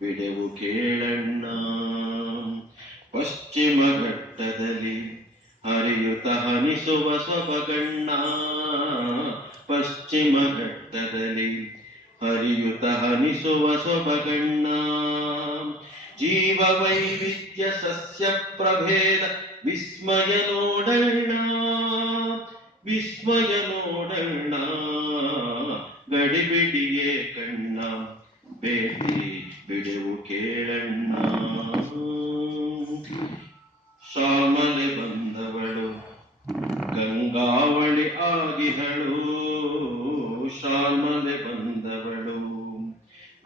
ಬಿಡೆವು ಕೇಳಣ್ಣ. ಪಶ್ಚಿಮ ಘಟ್ಟದಲ್ಲಿ ಹರಿಯುತ್ತ ಹನಿಸುವ ಸೊಬಗಣ್ಣ, ಪಶ್ಚಿಮ ಘಟ್ಟದಲ್ಲಿ ಹರಿಯುತ್ತ ಹನಿಸುವ ಸೊಬಗಣ್ಣ, ಜೀವ ವೈವಿಧ್ಯ ಸಸ್ಯ ಪ್ರಭೇದ ವಿಸ್ಮಯ ನೋಡಣ್ಣ, ವಿಸ್ಮಯ ನೋಡಣ್ಣ, ಗಡಿಬಿಡಿಗೆ ಕಣ್ಣ ಬೇಟಿ ಬಿಡೆವು ಕೇಳಣ್ಣ. ಶಾಮಲೆ ಬಂದವಳು ಗಂಗಾವಳಿ ಆಗಿಹಳು, ಶಾಮಲೆ ಬಂದವಳು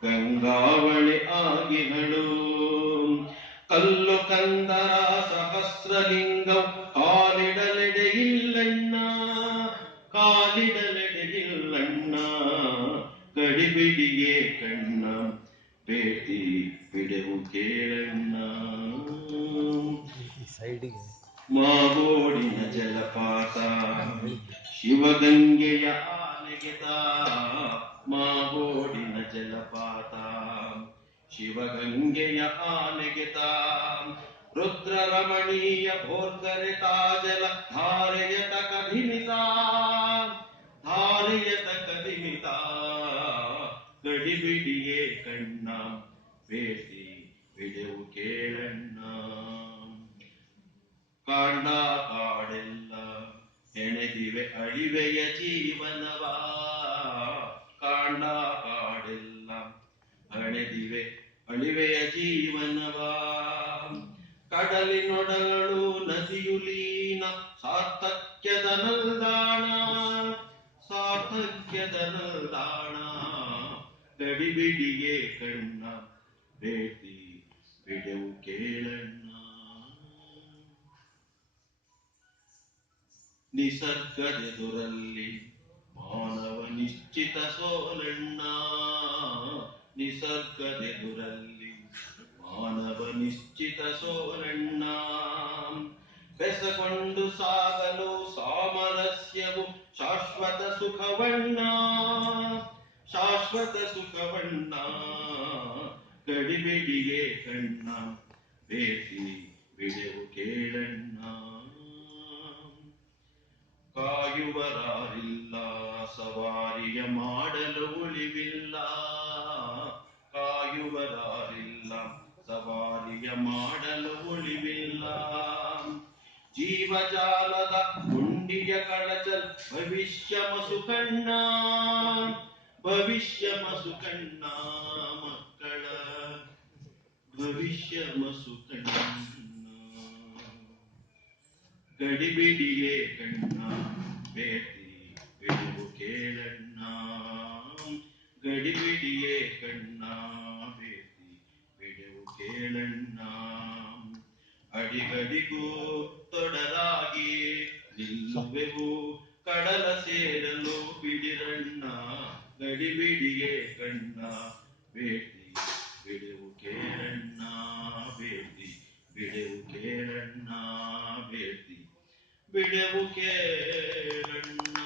ಗಂಗಾವಳಿ ಆಗಿಹಳು, ಕಲ್ಲು ಕಂದರ ಸಹಸ್ರಲಿಂಗವು ಕಾಲಿಡಲೆಡೆ ಇಲ್ಲಣ್ಣ, ಕಾಲಿಡಲೆಡೆ ಇಲ್ಲಣ್ಣ, ಗಡಿಬಿಡಿಗೆ ಕಣ್ಣ ಬೇಟಿ ಬಿಡೆವು ಕೇಳಣ್ಣ. ಮಾಗೋಡಿನ ಜಲಪಾತ ಶಿವಗಂಗೆಯ ಆನೆಗೆದ, ಮಾಗೋಡಿನ ಜಲಪಾತ ಶಿವಗಂಗೆಯ ಆನೆಗೆದ, ರುದ್ರ ರಮಣೀಯ ಭೋರ್ಗರೆ ತಾಜಲ ಧಾರೆಯತ ಕಧಿಮಿತ, ಧಾರೆಯತ ಕಧಿಮಿತ, ಗಡಿಬಿಡಿಗೆ ಕಣ್ಣ ಬೇಟಿ ಬಿಡೆವು ಕೇಳಣ್ಣ. ಕಾಂಡ ಕಾಡೆಲ್ಲ ಹೆಣೆದಿವೆ ಅಳಿವೆಯ ಜೀವನವ, ಕಾಂಡ ಕಾಡೆಲ್ಲ ಹಣೆದಿವೆ ಅಳಿವೆಯ ಜೀವನವ, ಕಡಲಿನೊಡಗಳು ನದಿಯು ಲೀನ ಸಾರ್ಥಕ್ಯದ ನಲ್ದಾಣ, ಸಾರ್ಥಕ್ಯದ ನಲ್ದಾಣ, ಗಡಿಬಿಡಿಗೆ ಕಣ್ಣ ಬೇಟಿ ಬಿಡೆವು ಕೇಳಣ್ಣ. ನಿಸರ್ಗದೆದುರಲ್ಲಿ ಮಾನವ ನಿಶ್ಚಿತ ಸೋಲಣ್ಣ, ನಿಸರ್ಗದೆದುರಲ್ಲಿ ಮಾನವ ನಿಶ್ಚಿತ ಸೋಲಣ್ಣ, ಬೆಸಗೊಂಡು ಸಾಗಲು ಸಾಮರಸ್ಯವು ಶಾಶ್ವತ ಸುಖವಣ್ಣ, ಶಾಶ್ವತ ಸುಖವಣ್ಣ, ಗಡಿಬಿಡಿಗೆ ಕಣ್ಣ ಬೇಟಿ ಬಿಡೆವು ಕೇಳಣ್ಣ. ಕಾಯುವರಾರಿಲ್ಲ ಸವಾರಿಯ ಮಾಡಲು ಉಳಿವಿಲ್ಲ, ಕಾಯುವರಾರಿಲ್ಲ ಸವಾರಿಯ ಮಾಡಲು ಉಳಿವಿಲ್ಲ, ಜೀವಜಾಲದ ಗುಂಡಿಯ ಕಳಚಲ್ ಭವಿಷ್ಯ ಮಸುಕಣ್ಣ, ಭವಿಷ್ಯ ಮಸುಕಣ್ಣ, ಮಕ್ಕಳ ಭವಿಷ್ಯ ಮಸುಕಣ್ಣ, ಗಡಿಬಿಡಿಗೆ ಕಣ್ಣ ಬೇಟಿ ಬಿಡೆವು ಕೇಳಣ್ಣ, ಗಡಿಬಿಡಿಗೆ ಕಣ್ಣ ಬೇಟಿ ಬಿಡೆವು ಕೇಳಣ್ಣ, ಅಡಿಗಡಿಗೂ ತೊಡರಾಗಿ ನಿಲ್ಲುವೆವು ಕಡಲ ಸೇರಲು ಬಿಡಿರಣ್ಣ, ಗಡಿಬಿಡಿಗೆ ಕಣ್ಣ ಬೇಟಿ ಬಿಡೆವು ಕೇಳಣ್ಣ, ಬೇಟಿ ಬಿಡೆವು ಕೇಳಣ್ಣ, ಬೇಟಿ ಬಿಡೆವು ಕೇಳಣ್ಣ.